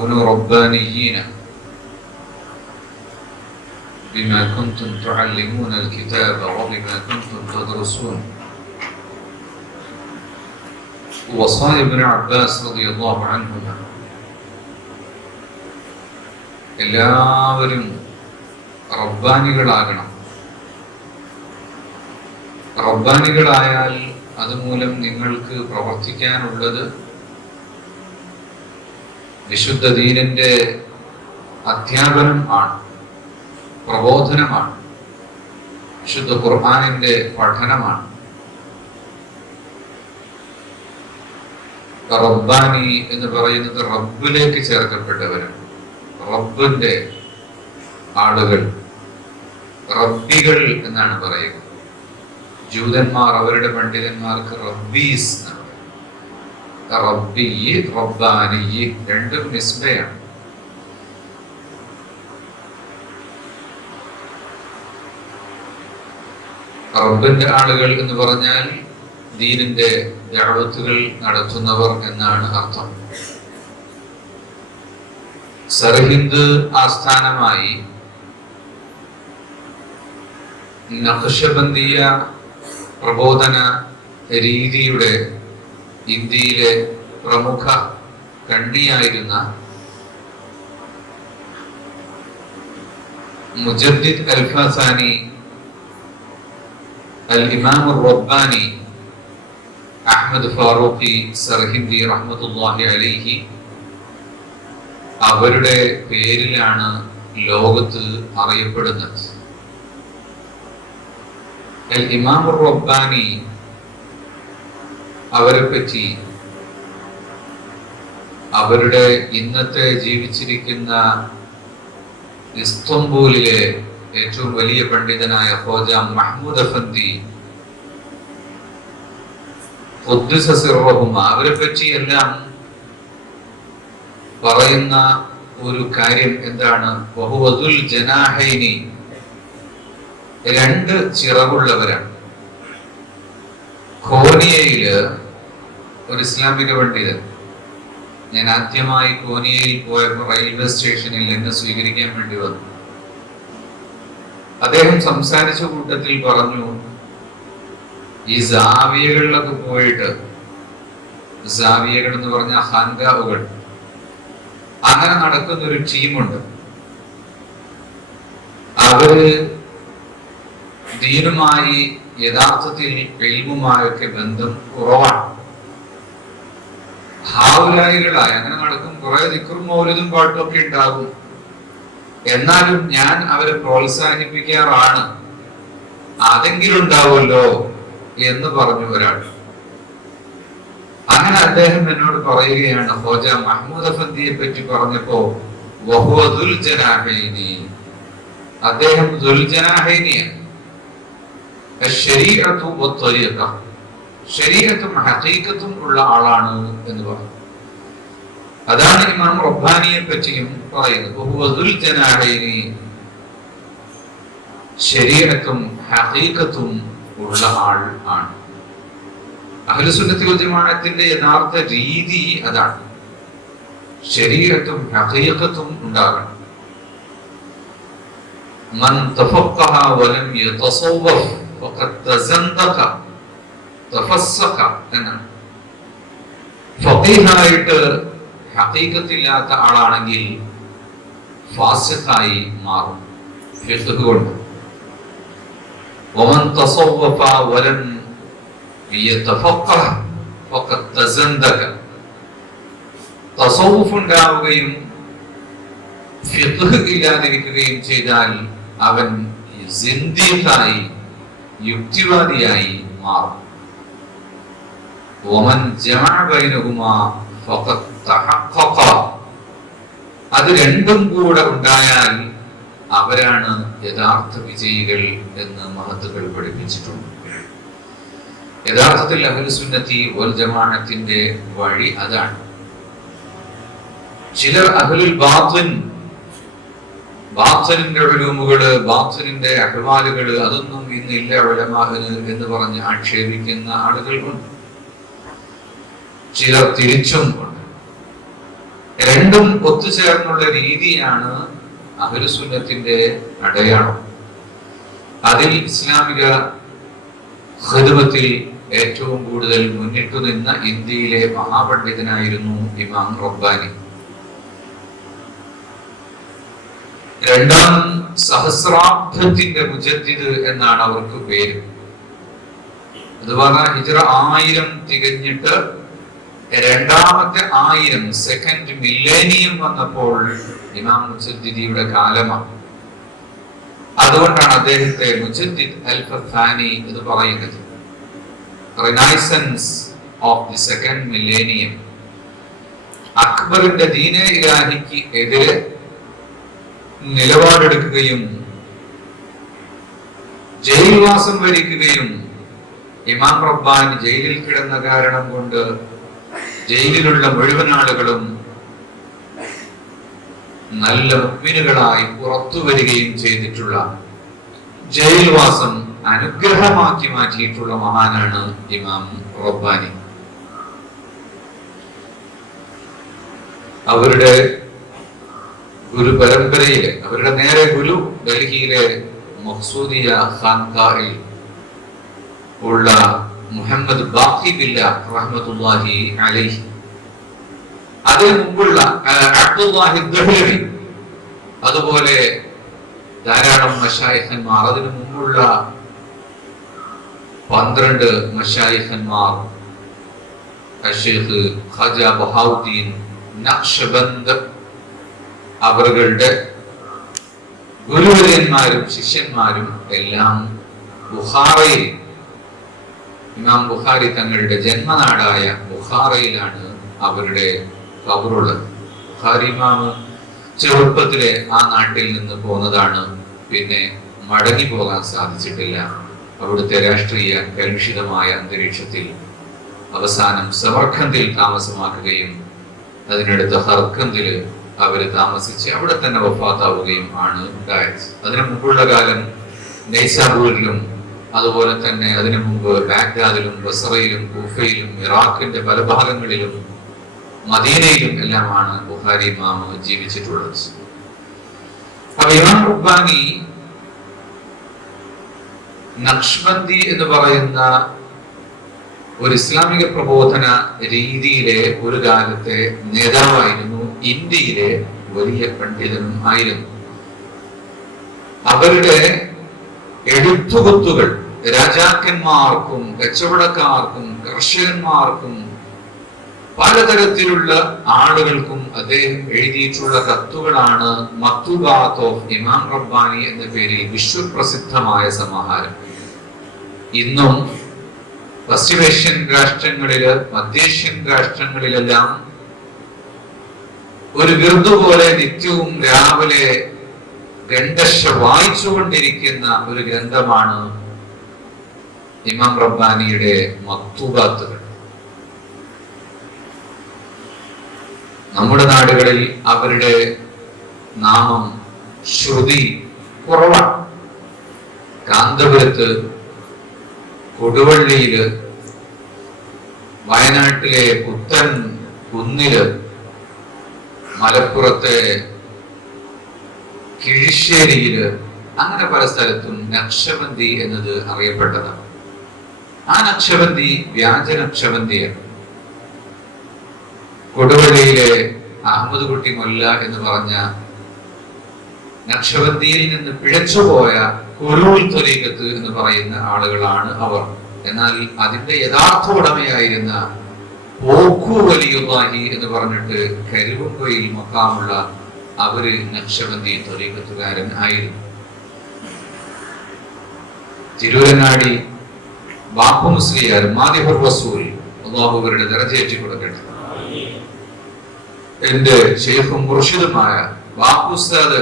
كونوا ربانيين بما كنتم تعلمون الكتاب وبما كنتم تدرسون. وصايا ابن عباസ് റളിയല്ലാഹു അൻഹുമ എല്ലാവരും റബ്ബാനികളാകണം. റബ്ബാനികളായാൽ അതുമൂലം നിങ്ങൾക്ക് പ്രവർത്തിക്കാനുള്ളത് വിശുദ്ധ ദീനിന്റെ അധ്യാപനം ആണ്, പ്രബോധനമാണ്, വിശുദ്ധ ഖുർആനിന്റെ പഠനമാണ്. റബ്ബാനി എന്ന് പറയുന്നത് റബ്ബിലേക്ക് ചേർക്കപ്പെട്ടവരാണ്, റബ്ബിന്റെ ആളുകൾ, റബ്ബികൾ എന്നാണ് പറയുക. ജൂതന്മാർ അവരുടെ പണ്ഡിതന്മാർക്ക് റബ്ബീസ് എന്നാണ്. റബ്ബി, റബ്ബാനി രണ്ടും നിസ്ബയാണ്. റബ്ബിന്റെ ആളുകൾ എന്ന് പറഞ്ഞാൽ ദീനിന്റെ ദഅവത്തുകൾ നടത്തുന്നവർ എന്നാണ് അർത്ഥം. സർഹിന്ദ് ആസ്ഥാനമായി നഖ്ശബന്ദിയ പ്രബോധന രീതിയുടെ ഇന്ത്യയിലെ പ്രമുഖ കണ്ണിയായിരുന്ന മുജദ്ദിദ് അൽഫാസാനി അൽ ഇമാം റബ്ബാനി അഹ്മദ് ഫാറൂഖി സർഹിന്ദി റഹ്മത്തുള്ളാഹി അലൈഹി അവരുടെ പേരിലാണ് ലോകത്ത് അറിയപ്പെടുന്നത്. അൽ ഇമാം റബ്ബാനി അവരെ പറ്റി അവരുടെ ഇന്നത്തെ ജീവിച്ചിരിക്കുന്ന ഇസ്തംബൂലിലെ ഏറ്റവും വലിയ പണ്ഡിതനായ ഖോജ മഹ്മൂദ് അഫന്ദി ഖുദ്ദസ സിർറഹുമ അവരെ പറ്റി എല്ലാം പറയുന്ന ഒരു കാര്യം എന്താണ്? വഹുവദുൽ ജനാഹൈനി, രണ്ട് ചിറകുള്ളവരാണ്. കോനിയയില് ഒരു ഇസ്ലാമിക പണ്ഡിതൻ, ഞാൻ ആദ്യമായി കോനിയയിൽ പോയപ്പോൾ റെയിൽവേ സ്റ്റേഷനിൽ എന്നെ സ്വീകരിക്കാൻ വേണ്ടി വന്നു. അദ്ദേഹം സംസാരിച്ച കൂട്ടത്തിൽ പറഞ്ഞു, ഈ സാവിയകളിലൊക്കെ പോയിട്ട്, സാവിയകൾ എന്ന് പറഞ്ഞ ഖാൻഗാഹുകൾ, അങ്ങനെ നടക്കുന്ന ഒരു ടീമുണ്ട്. അവര് ദീനുമായി യഥാർത്ഥത്തിൽ ഇൽമുമായൊക്കെ ബന്ധം കുറവാണ്. ഹാവുലായികളായി അങ്ങനെ നടക്കും. കുറെ ദിക്റും മൗലിദും പാട്ടും ഒക്കെ ഉണ്ടാകും. എന്നാലും ഞാൻ അവരെ പ്രോത്സാഹിപ്പിക്കാറാണ്, അതെങ്കിലും ഉണ്ടാവുമല്ലോ എന്ന് പറഞ്ഞു ഒരാൾ. അങ്ങനെ അദ്ദേഹം എന്നോട് പറയുകയാണ്, ഖോജ മഹ്മൂദ് അഫന്ദിയെ പറ്റി പറഞ്ഞപ്പോ വഹുവ ദുൽ ജനാഹൈനി, അദ്ദേഹം ദുൽ ജനാഹൈനിയാണ്. ശരീഅത്തു വത്വരീഖ, ശരീഅത്തും ഹഖീഖത്തും ഉള്ള ആളാണ് എന്ന് പറഞ്ഞു. അതാണ് ഇമാം റബ്ബാനിയെ പറ്റിയും പറയുന്നത്. വഹുവ ദുൽ ജനാഹൈനി, ശരീഅത്തും ഹഖീഖത്തും ഉള്ള ആൾ ആണ്. അഹ്ലുസുന്നത്തി വൽ ജമാഅത്തിന്റെ യഥാർത്ഥ രീതി അതാണ്. ശരീഅത്തും ഹഖീഖത്തും ഉണ്ടാകണം. മൻ തഫഖഹ വലം യതസവ്വഫ് ഫഖദ് തസന്ദഖ തഫസ്സഖ എന്നാണ്. ഫഖീഹായിട്ട് ഹഖീഖത്തില്ലാത്ത ആളാണെങ്കിൽ ഫാസിഖായി മാറും ഫിഖ് കൊണ്ട്. വമൻ തസവ്വഫ വലം യതഫഖഹ ഫഖദ് തസന്ദഖ, തസവ്വുഫ് ഉണ്ടാവുകയും ഫിഖ് ഇല്ലാതിരിക്കുകയും ചെയ്താൽ അവൻ സിന്ദീഖായി, യുക്തിവാദിയായി മാറും. വമൻ ജമഅ ബൈനഹുമാ ഫഖദ് തഹഖഖ, അത് രണ്ടും കൂടെ ഉണ്ടായാൽ അവരാണ് യഥാർത്ഥ വിജയികൾ എന്ന് മഹത്തുക്കൾ പഠിപ്പിച്ചിട്ടുണ്ട്. യഥാർത്ഥത്തിൽ അഹ്ലുസുന്നത്തി വൽ ജമാഅത്തിന്റെ വഴി അതാണ്. ചിലർ അഹ്ലുൽ ബാത്തിൻ, ബാത്തിനിന്റെ ഉലൂമുകള്, ബാത്തിനിന്റെ അഹ്വാലുകള് അതൊന്നും ഇന്നില്ല ഉലമാഹിന് എന്ന് പറഞ്ഞ് ആക്ഷേപിക്കുന്ന ആളുകളുണ്ട്. ചിലർ തിരിച്ചും ഉണ്ട്. രണ്ടും ഒത്തുചേർന്നുള്ള രീതിയാണ് അഹ്ലുസുന്നത്തിന്റെ അടയാളം. അതിൽ ഇസ്ലാമിക ഖിദ്മത്തിൽ ഏറ്റവും കൂടുതൽ മുന്നിട്ടു നിന്ന ഇന്ത്യയിലെ മഹാപണ്ഡിതനായിരുന്നു ഇമാം റബ്ബാനി. രണ്ടാം സഹസ്രാബ്ദത്തിന്റെ മുജദ്ദിദ് എന്നാണ് അവർക്ക് പേര്. അത് പറഞ്ഞാൽ ഹിജ്റ 1000 തികഞ്ഞിട്ട് രണ്ടാമത്തെ 1000 സെക്കൻഡ് മില്ലേനിയം വന്നപ്പോൾ ഇമാം മുജദ്ദിദിയുടെ കാലമാണ്. അതുകൊണ്ടാണ് അദ്ദേഹത്തെ മുജദ്ദിദ് അൽ-ഫത്താനി എന്ന് പറയുന്നത്. Renaissance of the second millennium. അക്ബറിന്റെ ദീനെ ഇലാഹിക്ക് എതിരെ നിലപാടെടുക്കുകയും ജയിൽവാസം വരിക്കുകയും ഇമാം റബ്ബാനി ജയിലിൽ കിടന്ന കാരണം കൊണ്ട് ജയിലിലുള്ള മുഴുവൻ ആളുകളും നല്ല മുഅ്മിനുകളായി പുറത്തു വരികയും ചെയ്തിട്ടുള്ള, ജയിൽവാസം അനുഗ്രഹമാക്കി മാറ്റിയിട്ടുള്ള മഹാനാണ് ഇമാം റബ്ബാനി. അവരുടെ ഗുരു പരമ്പരയിലെ അവരുടെ നേരെ ഗുരു ഡൽഹിയിലെ മഖ്സൂദിയ ഖാൻഖായിൽ ഉള്ള മുഹമ്മദ് ബാഖി ബില്ല റഹ്മത്തുള്ളാഹി അലൈഹി, അതിനു മുമ്പുള്ള അബ്ദുല്ലാഹി ദഹ്ലവി, അതുപോലെ ധാരാളം മശായിഖന്മാർ, അതിനു മുമ്പുള്ള 12 മശായിഖന്മാർ, അഷ്ശൈഖ് ഖാജ ബഹാഉദ്ദീൻ നഖ്ശബന്ദ്, അവരുടെ ഗുരുവര്യന്മാരും ശിഷ്യന്മാരും എല്ലാം ബുഖാറയിൽ, ഇമാം ബുഖാരി തങ്ങളുടെ ജന്മനാടായ ബുഖാറയിലാണ് അവരുടെ ഖബറുള്ളത്. ബുഖാരി ഇമാം ചെറുപ്പത്തിലെ ആ നാട്ടിൽ നിന്ന് പോന്നതാണ്. പിന്നെ മടങ്ങി പോകാൻ സാധിച്ചിട്ടില്ല. അവിടുത്തെ രാഷ്ട്രീയ കലുഷിതമായ അന്തരീക്ഷത്തിൽ അവസാനം സമർഖന്ദിൽ താമസമാക്കുകയും അതിനടുത്ത് ഹർക്കന്ദില് അവര് താമസിച്ച് അവിടെ തന്നെ വഫാത്താവുകയും ആണ് ഉണ്ടായത്. അതിനു മുമ്പുള്ള കാലം നൈസാബൂരിലും അതുപോലെ തന്നെ അതിനു മുമ്പ് ബാഗ്ദാദിലും ബസറയിലും കൂഫയിലും ഇറാഖിന്റെ പല ഭാഗങ്ങളിലും മദീനയിലും എല്ലാമാണ് ബുഖാരി ഇമാം ജീവിച്ചിട്ടുള്ളത്. അപ്പൊ ഇമാം റബ്ബാനി നഖ്ശബന്ദി എന്ന് പറയുന്ന ഒരു ഇസ്ലാമിക പ്രബോധന രീതിയിലെ ഒരു കാലത്തെ നേതാവായിരുന്നു. ഇന്ത്യയിലെ വലിയ പണ്ഡിതനും ആയിരുന്നു. അവരുടെ എഴുത്തുകുത്തുകൾ രാജാക്കന്മാർക്കും കച്ചവടക്കാർക്കും കർഷകന്മാർക്കും പലതരത്തിലുള്ള ആളുകൾക്കും അദ്ദേഹം എഴുതിയിട്ടുള്ള കത്തുകളാണ് മക്തുബാത്ത് ഓഫ് ഇമാം റബ്ബാനി എന്ന പേരിൽ വിശ്വപ്രസിദ്ധമായ സമാഹാരം. ഇന്നും പശ്ചിമേഷ്യൻ രാഷ്ട്രങ്ങളില്, മധ്യേഷ്യൻ രാഷ്ട്രങ്ങളിലെല്ലാം ഒരു വിർദു പോലെ നിത്യവും രാവിലെ ഗണ്ടശ വായിച്ചുകൊണ്ടിരിക്കുന്ന ഒരു ഗ്രന്ഥമാണ് ഇമാം റബ്ബാനിയുടെ മക്തൂബാത്തുകൾ. നമ്മുടെ നാടുകളിൽ അവരുടെ നാമം ശ്രുതി കുറവാണ്. കാന്തപുരത്ത്, കൊടുവള്ളിയില്, വയനാട്ടിലെ പുത്തൻ കുന്നില്, മലപ്പുറത്തെ കിഴിശ്ശേരിയില്, അങ്ങനെ പല സ്ഥലത്തും നഖ്ശബന്ദി എന്നത് അറിയപ്പെട്ടതാണ്. ആ നഖ്ശബന്ദി വ്യാജ നഖ്ശബന്ദിയാണ്. കൊടുവള്ളിയിലെ അഹമ്മദ് കുട്ടി മൊല്ല എന്ന് പറഞ്ഞ നഖ്ശബന്ദിയിൽ നിന്ന് പിഴച്ചുപോയ കുരൂൽ ത്വരീഖത്ത് എന്ന് പറയുന്ന ആളുകളാണ് അവർ. എന്നാൽ അതിന്റെ യഥാർത്ഥ ഉടമയായിരുന്ന ഓഖു വലിയുല്ലാഹി എന്ന് പറഞ്ഞിട്ട് കരുവമ്പയിൽ മക്കാമുള്ള അവര് നഖ്ശബന്ദി ത്വരീഖത്തുകാരൻ ആയിരുന്നു. തിരൂരങ്ങാടി ബാപ്പു മുസ്ലിയാർ മാദിഹുർ റസൂൽ, അല്ലാഹു അവരുടെ ദറജയേറ്റി കൊടുക്കട്ടെ. എന്റെ ശൈഖും മുർഷിദുമായ ബാപ്പു ഉസ്താദ്,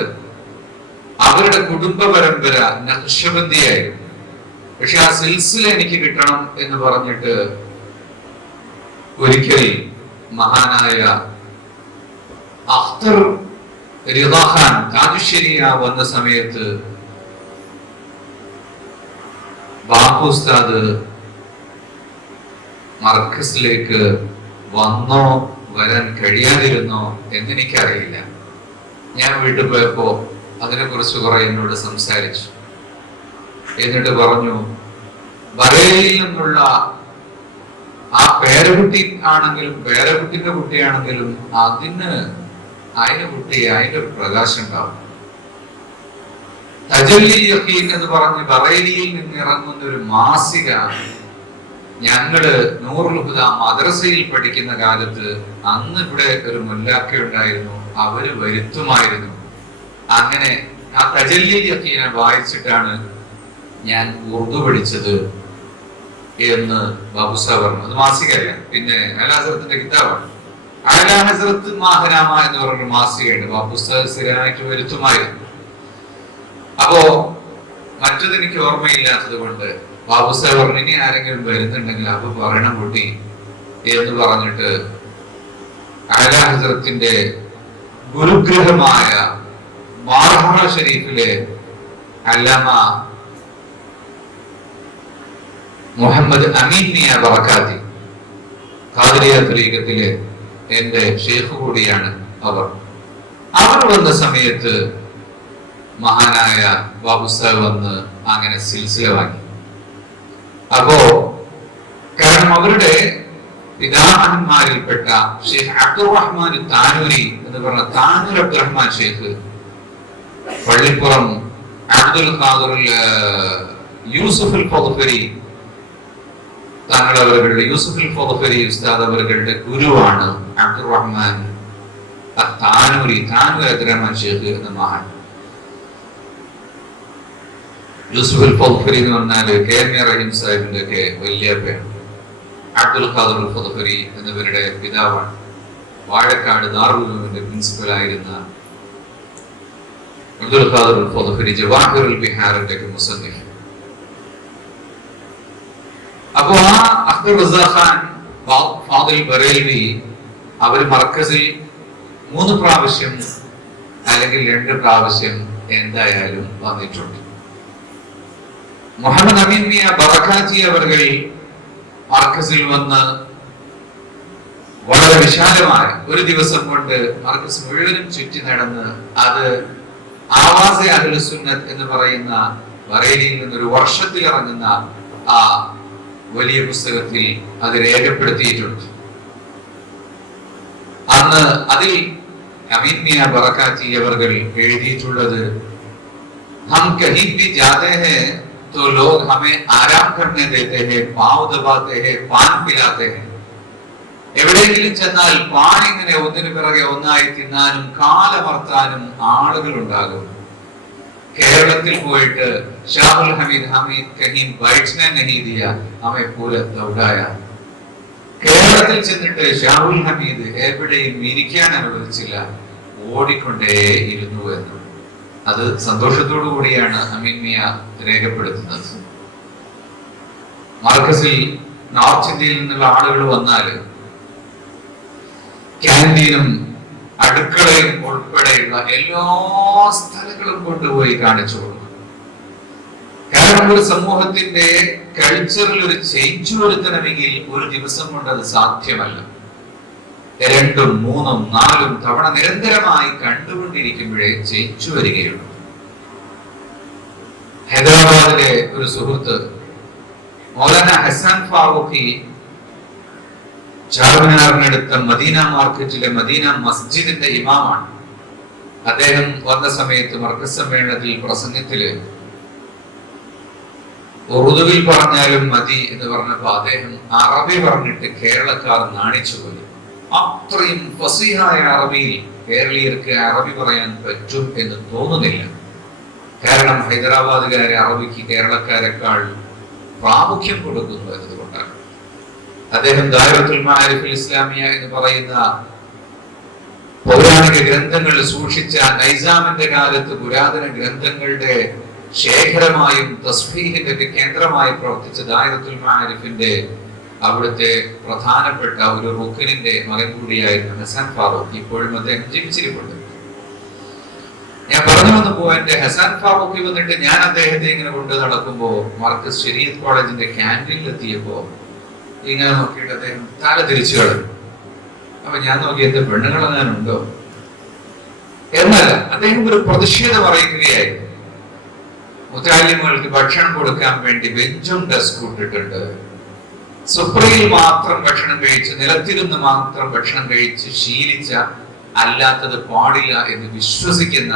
അവരുടെ കുടുംബ പരമ്പര നഖ്ശബന്ദിയായിരുന്നു. പക്ഷെ ആ സിൽസില എനിക്ക് കിട്ടണം എന്ന് പറഞ്ഞിട്ട് ഒരിക്കൽ മഹാനായ അഖ്തർ റിദാ ഖാൻ താജുശ്ശേരിയ വന്ന സമയത്ത് ബാപ്പു ഉസ്താദ് മർക്കസിലേക്ക് വന്നോ വരാൻ കഴിയാതിരുന്നോ എന്നെനിക്കറിയില്ല. ഞാൻ വീട്ടിൽ പോയപ്പോ അതിനെക്കുറിച്ച് കുറെ എന്നോട് സംസാരിച്ചു. എന്നിട്ട് പറഞ്ഞു, ബറേലിയിൽ നിന്നുള്ള ആ പേരക്കുട്ടി ആണെങ്കിലും പേരക്കുട്ടിന്റെ കുട്ടിയാണെങ്കിലും അതിന്റെ ഒരു പ്രകാശം ഉണ്ടാവും. തജല്ലി യഖീൻ എന്ന് പറഞ്ഞ് ബറേലിയിൽ നിന്ന് ഇറങ്ങുന്ന ഒരു മാസിക ഞങ്ങള് നൂറുൽ ഹുദ മദ്രസയിൽ പഠിക്കുന്ന കാലത്ത് അന്ന് ഇവിടെ ഒരു മുല്ലാക്ക ഉണ്ടായിരുന്നു, അവര് വരുത്തുമായിരുന്നു. അങ്ങനെ ആ തജല്ലി യഖീനെ വായിച്ചിട്ടാണ് ഞാൻ ഉറുദു പഠിച്ചത് എന്ന് ബാബുസാ പറഞ്ഞു. അത് മാസികയല്ല, പിന്നെ അലാ ഹസരത്തിന്റെ കിതാബാണ്. അലാ ഹസരത്ത് മാഹനാമ എന്ന് പറഞ്ഞൊരു മാസികയുണ്ട്, ബാബുസാ സ്ഥിരമായിട്ട് വരുത്തുമായിരുന്നു. അപ്പോ മറ്റത് എനിക്ക് ഓർമ്മയില്ലാത്തത് കൊണ്ട് ബാബുസാ പറഞ്ഞു, ഇനി ആരെങ്കിലും വരുന്നുണ്ടെങ്കിൽ അപ്പൊ പറയണം കുട്ടി എന്ന് പറഞ്ഞിട്ട് അലാ ഹസരത്തിന്റെ ഗുരുഗ്രഹമായ മാർഹറ ഷരീഫിലെ അല്ലാമ മുഹമ്മദ് അമീൻ മിയ ബറക്കാത്തി ഖാദിരിയ തരീഖത്തിലെ എന്റെ ഷെയ്ഖ് കൂടിയാണ് അവർ വന്ന സമയത്ത് മഹാനായ ബാബുസാഹ് വന്ന് അങ്ങനെ സിൽസില വാങ്ങി. അപ്പോ കാരണം അവരുടെ പിതാമഹന്മാരിൽപ്പെട്ട ഷെയ്ഖ് അബ്ദുറഹ്മാൻ താനൂരി എന്ന് പറഞ്ഞ താനൂർ അബ്ദുറഹ്മാൻ ഷെയ്ഖ്, പള്ളിപ്പുറം അബ്ദുൽ ഖാദിർ യൂസുഫുൽ ഫദ്ഫരി തങ്ങളവരുടെ യൂസുഫുൽ ഫദ്ഫരി ഉസ്താദ് അവരുടെ ഗുരുവാണ് അബ്ദുറഹ്മാൻ താനൂർ അബ്ദുറഹ്മാൻ ഷെയ്ഖ് എന്ന മഹാൻ. യൂസുഫുൽ ഫദ്ഫരി എന്ന് പറഞ്ഞാൽ KM റഹീം സാഹിബിന്റെ ഒക്കെ വലിയ പേര്. അബ്ദുൽ ഖാദിർ ഫദ്ഫരി എന്നിവരുടെ പിതാവാണ്. വാഴക്കാട് ദാറുൽ ഉലൂമിന്റെ പ്രിൻസിപ്പൽ ആയിരുന്ന അബ്ദുൽ ഖാദിർ ഫദ്ഫരി ജവാഹിറുൽ ബിഹാറിന്റെ ഒക്കെ മുസന്നിഫ്. അപ്പോ ആ അബ്ദുൽ റസാഖ് ഖാൻ ഫാദിൽ ബറേൽവി അവർ മർക്കസിൽ 3 പ്രാവശ്യം അല്ലെങ്കിൽ 2 പ്രാവശ്യം എന്തായാലും വന്നിട്ടുണ്ട്. മുഹമ്മദ് അമീൻ മിയ ബറക്കാത്തി അവർ മർക്കസിൽ വന്ന് വളരെ വിശാലമായ ഒരു ദിവസം കൊണ്ട് മർക്കസ് മുഴുവനും ചുറ്റി നടന്ന് അത് ആവാസ അഹ്ലുസ് സുന്നത്ത് എന്ന് പറയുന്ന ബറേലിയിൽ നിന്നൊരു വർഷത്തിൽ ഇറങ്ങുന്ന ആ വലിയ പുസ്തകത്തിൽ അത് രേഖപ്പെടുത്തിയിട്ടുണ്ട്. അന്ന് അതിൽ അമീൻ മിയ ബറക്കാത്തി അവർ എഴുതിയിട്ടുള്ളത്, ഹം കഹീ ഭി ജാതേ ഹൈ तो लोग हमें आराम करने देते हैं, पाँव दबाते हैं, पान पिलाते हैं. എവിടെയെങ്കിലും ചെന്നാൽ പാൻ ഇങ്ങനെ ഒന്നിനു പിറകെ ഒന്നായി തിന്നാനും കാലമർത്താനും ആളുകൾ ഉണ്ടാകും. കേരളത്തിൽ പോയിട്ട് ഷാഹുൽ ഹമീദ് കहीं बैठने नहीं दिया, हमें पूरा दौड़ाया. കേരളത്തിൽ ചെന്നിട്ട് ഷാഹുൽ ഹമീദ് എവിടെയും ഇരിക്കാൻ അനുവദിച്ചില്ല, ഓടിക്കൊണ്ടേ ഇരുന്നു എന്ന്. അത് സന്തോഷത്തോടു കൂടിയാണ് അമീൻ മിയ രേഖപ്പെടുത്തുന്നത്. മർക്കസിൽ നോർത്ത് ഇന്ത്യയിൽ നിന്നുള്ള ആളുകൾ വന്നാല് ക്യാൻറ്റീനും അടുക്കളയും ഉൾപ്പെടെയുള്ള എല്ലാ സ്ഥലങ്ങളും കൊണ്ടുപോയി കാണിച്ചു കൊടുക്കും. കാരണം ഒരു സമൂഹത്തിന്റെ കൾച്ചറിൽ ഒരു ചേഞ്ച് വരുത്തണമെങ്കിൽ ഒരു ദിവസം കൊണ്ട് അത് സാധ്യമല്ല. 2, 3, 4 തവണ നിരന്തരമായി കണ്ടുകൊണ്ടിരിക്കുമ്പോഴേ ജയിച്ചു വരികയുള്ളൂ. ഹൈദരാബാദിലെ ഒരു സുഹൃത്ത് മൗലാന ഹസൻ ഫാറൂഖി ചാർമിനാറിനടുത്ത മദീന മാർക്കറ്റിലെ മദീന മസ്ജിദിന്റെ ഇമാമാണ്. അദ്ദേഹം വന്ന സമയത്ത് മർക്കസ് സമ്മേളനത്തിൽ പ്രസംഗത്തില് ഉറുദുവിൽ പറഞ്ഞാലും മതി എന്ന് പറഞ്ഞപ്പോ അദ്ദേഹം അറബി പറഞ്ഞിട്ട് കേരളക്കാർ നാണിച്ചുപോയി. അത്രയും ഫസീഹായ അറബിയിൽ കേരളീയർക്ക് അറബി പറയാൻ പറ്റും എന്ന് തോന്നുന്നില്ല. കാരണം ഹൈദരാബാദുകാരെ അറബിക്ക് കേരളക്കാരെക്കാൾ പ്രാമുഖ്യം കൊടുക്കുന്നു എന്നതുകൊണ്ടാണ്. അദ്ദേഹം ദായിറത്തുൽ മആരിഫുൽ ഇസ്ലാമിയ എന്ന് പറയുന്ന പൗരാണിക ഗ്രന്ഥങ്ങൾ സൂക്ഷിച്ച നൈസാമിന്റെ കാലത്ത് പുരാതന ഗ്രന്ഥങ്ങളുടെ ശേഖരമായും തസ്ബീഹിന്റെ കേന്ദ്രമായി പ്രവർത്തിച്ച ദായിറത്തുൽ മആരിഫിന്റെ അവിടുത്തെ പ്രധാനപ്പെട്ട ഒരു റുക്കനിന്റെ മകൻ കൂടിയായിരുന്നു ഹസൻ ഫാറൂഖ്. ഇപ്പോഴും അദ്ദേഹം ജീവിച്ചിരിപ്പുണ്ട്. ഞാൻ പറഞ്ഞു വന്നു പോവാന്റെ ഹസൻ ഫാറൂഖ് വന്നിട്ട് ഞാൻ അദ്ദേഹത്തെ ഇങ്ങനെ കൊണ്ട് നടക്കുമ്പോ മർക്കസ് ശരീഅത്ത് കോളേജിന്റെ ക്യാൻറ്റീനിൽ എത്തിയപ്പോ ഇങ്ങനെ നോക്കിയിട്ട് അദ്ദേഹം തല തിരിച്ചു കളഞ്ഞു. അപ്പൊ ഞാൻ നോക്കിയത് പെണ്ണുങ്ങളെങ്ങാനുണ്ടോ എന്നല്ല, അദ്ദേഹം ഒരു പ്രതിഷേധം അറിയിക്കുകയായിരുന്നു. മുത്തഅല്ലിമുകൾക്ക് ഭക്ഷണം കൊടുക്കാൻ വേണ്ടി ബെഞ്ചും ഡെസ്കും ഇട്ടിട്ടുണ്ട്. സുപ്രയിൽ മാത്രം ഭക്ഷണം കഴിച്ച്, നിലത്തിരുന്ന് മാത്രം ഭക്ഷണം കഴിച്ച് ശീലിച്ച, അല്ലാത്തത് പാടില്ല എന്ന് വിശ്വസിക്കുന്ന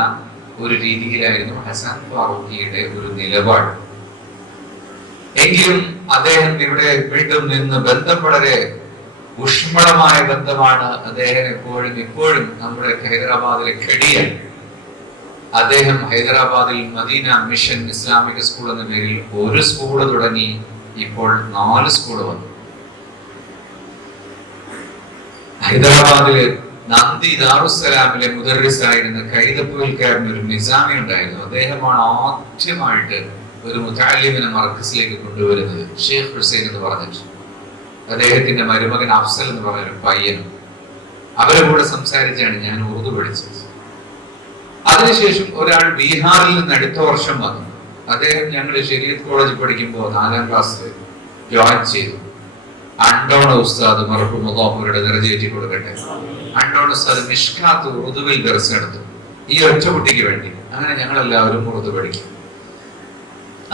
ഒരു രീതിയിലായിരുന്നു ഹസൻ ഫാറൂഖിയുടെ ഒരു നിലപാട്. എങ്കിലും അദ്ദേഹം ഇവിടെ വീണ്ടും നിന്ന് ബന്ധം വളരെ ഊഷ്മളമായ ബന്ധമാണ്. അദ്ദേഹം ഇപ്പോഴും നമ്മുടെ ഹൈദരാബാദിലെ ഖഡിയൻ, അദ്ദേഹം ഹൈദരാബാദിൽ മദീന മിഷൻ ഇസ്ലാമിക് സ്കൂൾ എന്ന പേരിൽ ഒരു സ്കൂള് തുടങ്ങി, ഇപ്പോൾ 4 സ്കൂള് വന്നു. ഹൈദരാബാദിലെ നന്ദി ദാറുസ്സലാമിലെ മുദർരിസായിരുന്ന കൈതപ്പുൽക്കാരൻ ഒരു നിസാമി ഉണ്ടായിരുന്നു. അദ്ദേഹമാണ് ആദ്യമായിട്ട് ഒരു മുതഅല്ലിമിനെ മർക്കസിലേക്ക് കൊണ്ടുവരുന്നത്. ഷെയ്ഖ് ഹുസൈൻ എന്ന് പറഞ്ഞിട്ട് അദ്ദേഹത്തിന്റെ മരുമകൻ അഫ്സൽ എന്ന് പറഞ്ഞ ഒരു പയ്യനും അവരുടെ കൂടെ സംസാരിച്ചാണ് ഞാൻ ഉറുദു പഠിച്ചത്. അതിനുശേഷം ഒരാൾ ബീഹാറിൽ നിന്ന് അടുത്ത വർഷം വന്നു. അദ്ദേഹം ഞങ്ങൾ ശരീഅത്ത് കോളേജിൽ പഠിക്കുമ്പോൾ 4ാം ക്ലാസ്സിൽ ജോയിൻ ചെയ്തു. അണ്ടോണ ഉസ്താദ് മർഹൂം അല്ലാഹുവിന്റെ ദർജയേറ്റി കൊടുക്കട്ടെ. അണ്ടോണ ഉസ്താദ് മിഷ്കാത്ത് ഉറുദുവിൽ ദർസ് എടുത്തു, ഈ ഒറ്റ കുട്ടിക്ക് വേണ്ടി. അങ്ങനെ ഞങ്ങൾ എല്ലാവരും ഉറുദു പഠിക്കും.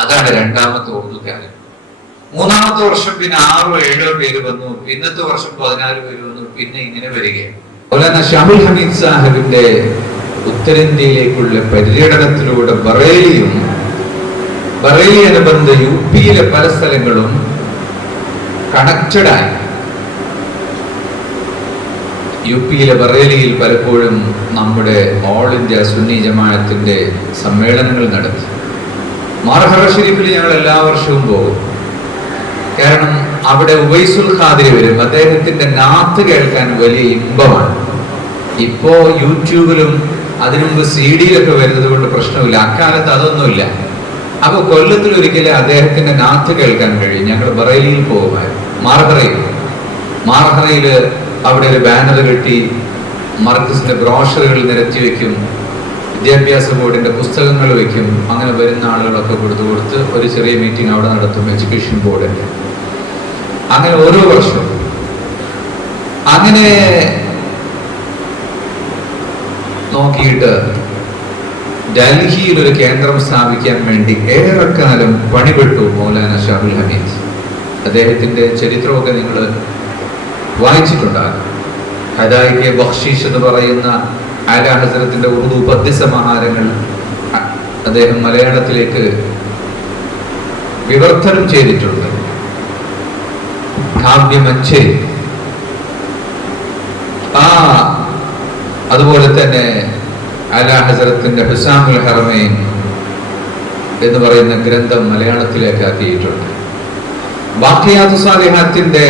അതാണ് 2ാമത്തെ ഉറുദുകാരൻ. 3ാമത്തെ വർഷം പിന്നെ 6-7 പേര് വന്നു. പിന്നത്തെ വർഷം 14 പേര് വന്നു. പിന്നെ ഇങ്ങനെ വരികയാണ്. മൗലാന ഷാഹുൽ ഹമീദ് സാഹിബിന്റെ ഉത്തരേന്ത്യയിലേക്കുള്ള പര്യടനത്തിലൂടെ ബറേലി അനുബന്ധ യുപിയിലെ പല സ്ഥലങ്ങളും കണക്റ്റഡായി. യുപിയിലെ ബറേലിയിൽ പലപ്പോഴും നമ്മുടെ ഓൾ ഇന്ത്യ സുന്നി ജമാഅത്തിന്റെ സമ്മേളനങ്ങൾ നടത്തി. മാർഹറ ഷരീഫിൽ ഞങ്ങൾ എല്ലാ വർഷവും പോകും. കാരണം അവിടെ ഉവൈസുൽ ഖാദിരി വരും. അദ്ദേഹത്തിന്റെ നാത്ത് കേൾക്കാൻ വലിയ ഇമ്പമാണ്. ഇപ്പോ യൂട്യൂബിലും അതിനുമുമ്പ് CD-യിലൊക്കെ വരുന്നത് കൊണ്ട് പ്രശ്നമില്ല. അക്കാലത്ത് അതൊന്നുമില്ല. അപ്പൊ കൊല്ലത്തിൽ ഒരിക്കലും അദ്ദേഹത്തിന്റെ നാത്ത് കേൾക്കാൻ കഴിയും. ഞങ്ങൾ ബറേലിയിൽ പോകുമായിരുന്നു. മാർഹറയില് അവിടെ ഒരു ബാനർ കെട്ടി മർക്കസിന്റെ ബ്രോഷറുകൾ നിരത്തി വെക്കും, വിദ്യാഭ്യാസ ബോർഡിന്റെ പുസ്തകങ്ങൾ വെക്കും. അങ്ങനെ വരുന്ന ആളുകളൊക്കെ കൊടുത്ത് ഒരു ചെറിയ മീറ്റിംഗ് അവിടെ നടത്തും, എഡ്യൂക്കേഷൻ ബോർഡിന്റെ. അങ്ങനെ ഓരോ വർഷവും അങ്ങനെ നോക്കിയിട്ട് ഡൽഹിയിൽ ഒരു കേന്ദ്രം സ്ഥാപിക്കാൻ വേണ്ടി ഏറെക്കാലം പണിപ്പെട്ടു മൗലാന ഷാഹുൽ ഹമീദ്. അദ്ദേഹത്തിന്റെ ചരിത്രമൊക്കെ നിങ്ങൾ വായിച്ചിട്ടുണ്ടാകും. ഹദായികെ ബഖ്ശീഷ് എന്ന് പറയുന്ന ആലാ ഹസ്രത്തിന്റെ ഉറുദു പദ്യസമാഹാരങ്ങൾ അദ്ദേഹം മലയാളത്തിലേക്ക് വിവർത്തനം ചെയ്തിട്ടുണ്ട്. കാവ്യമഞ്ചേരി, അതുപോലെ തന്നെ ആലാ ഹസ്രത്തിന്റെ ഹുസാമുൽ ഹറമൈൻ എന്ന് പറയുന്ന ഗ്രന്ഥം മലയാളത്തിലേക്ക് ആക്കിയിട്ടുണ്ട്. ബാഖിയാത്ത് സാലിഹാത്തിന്റെ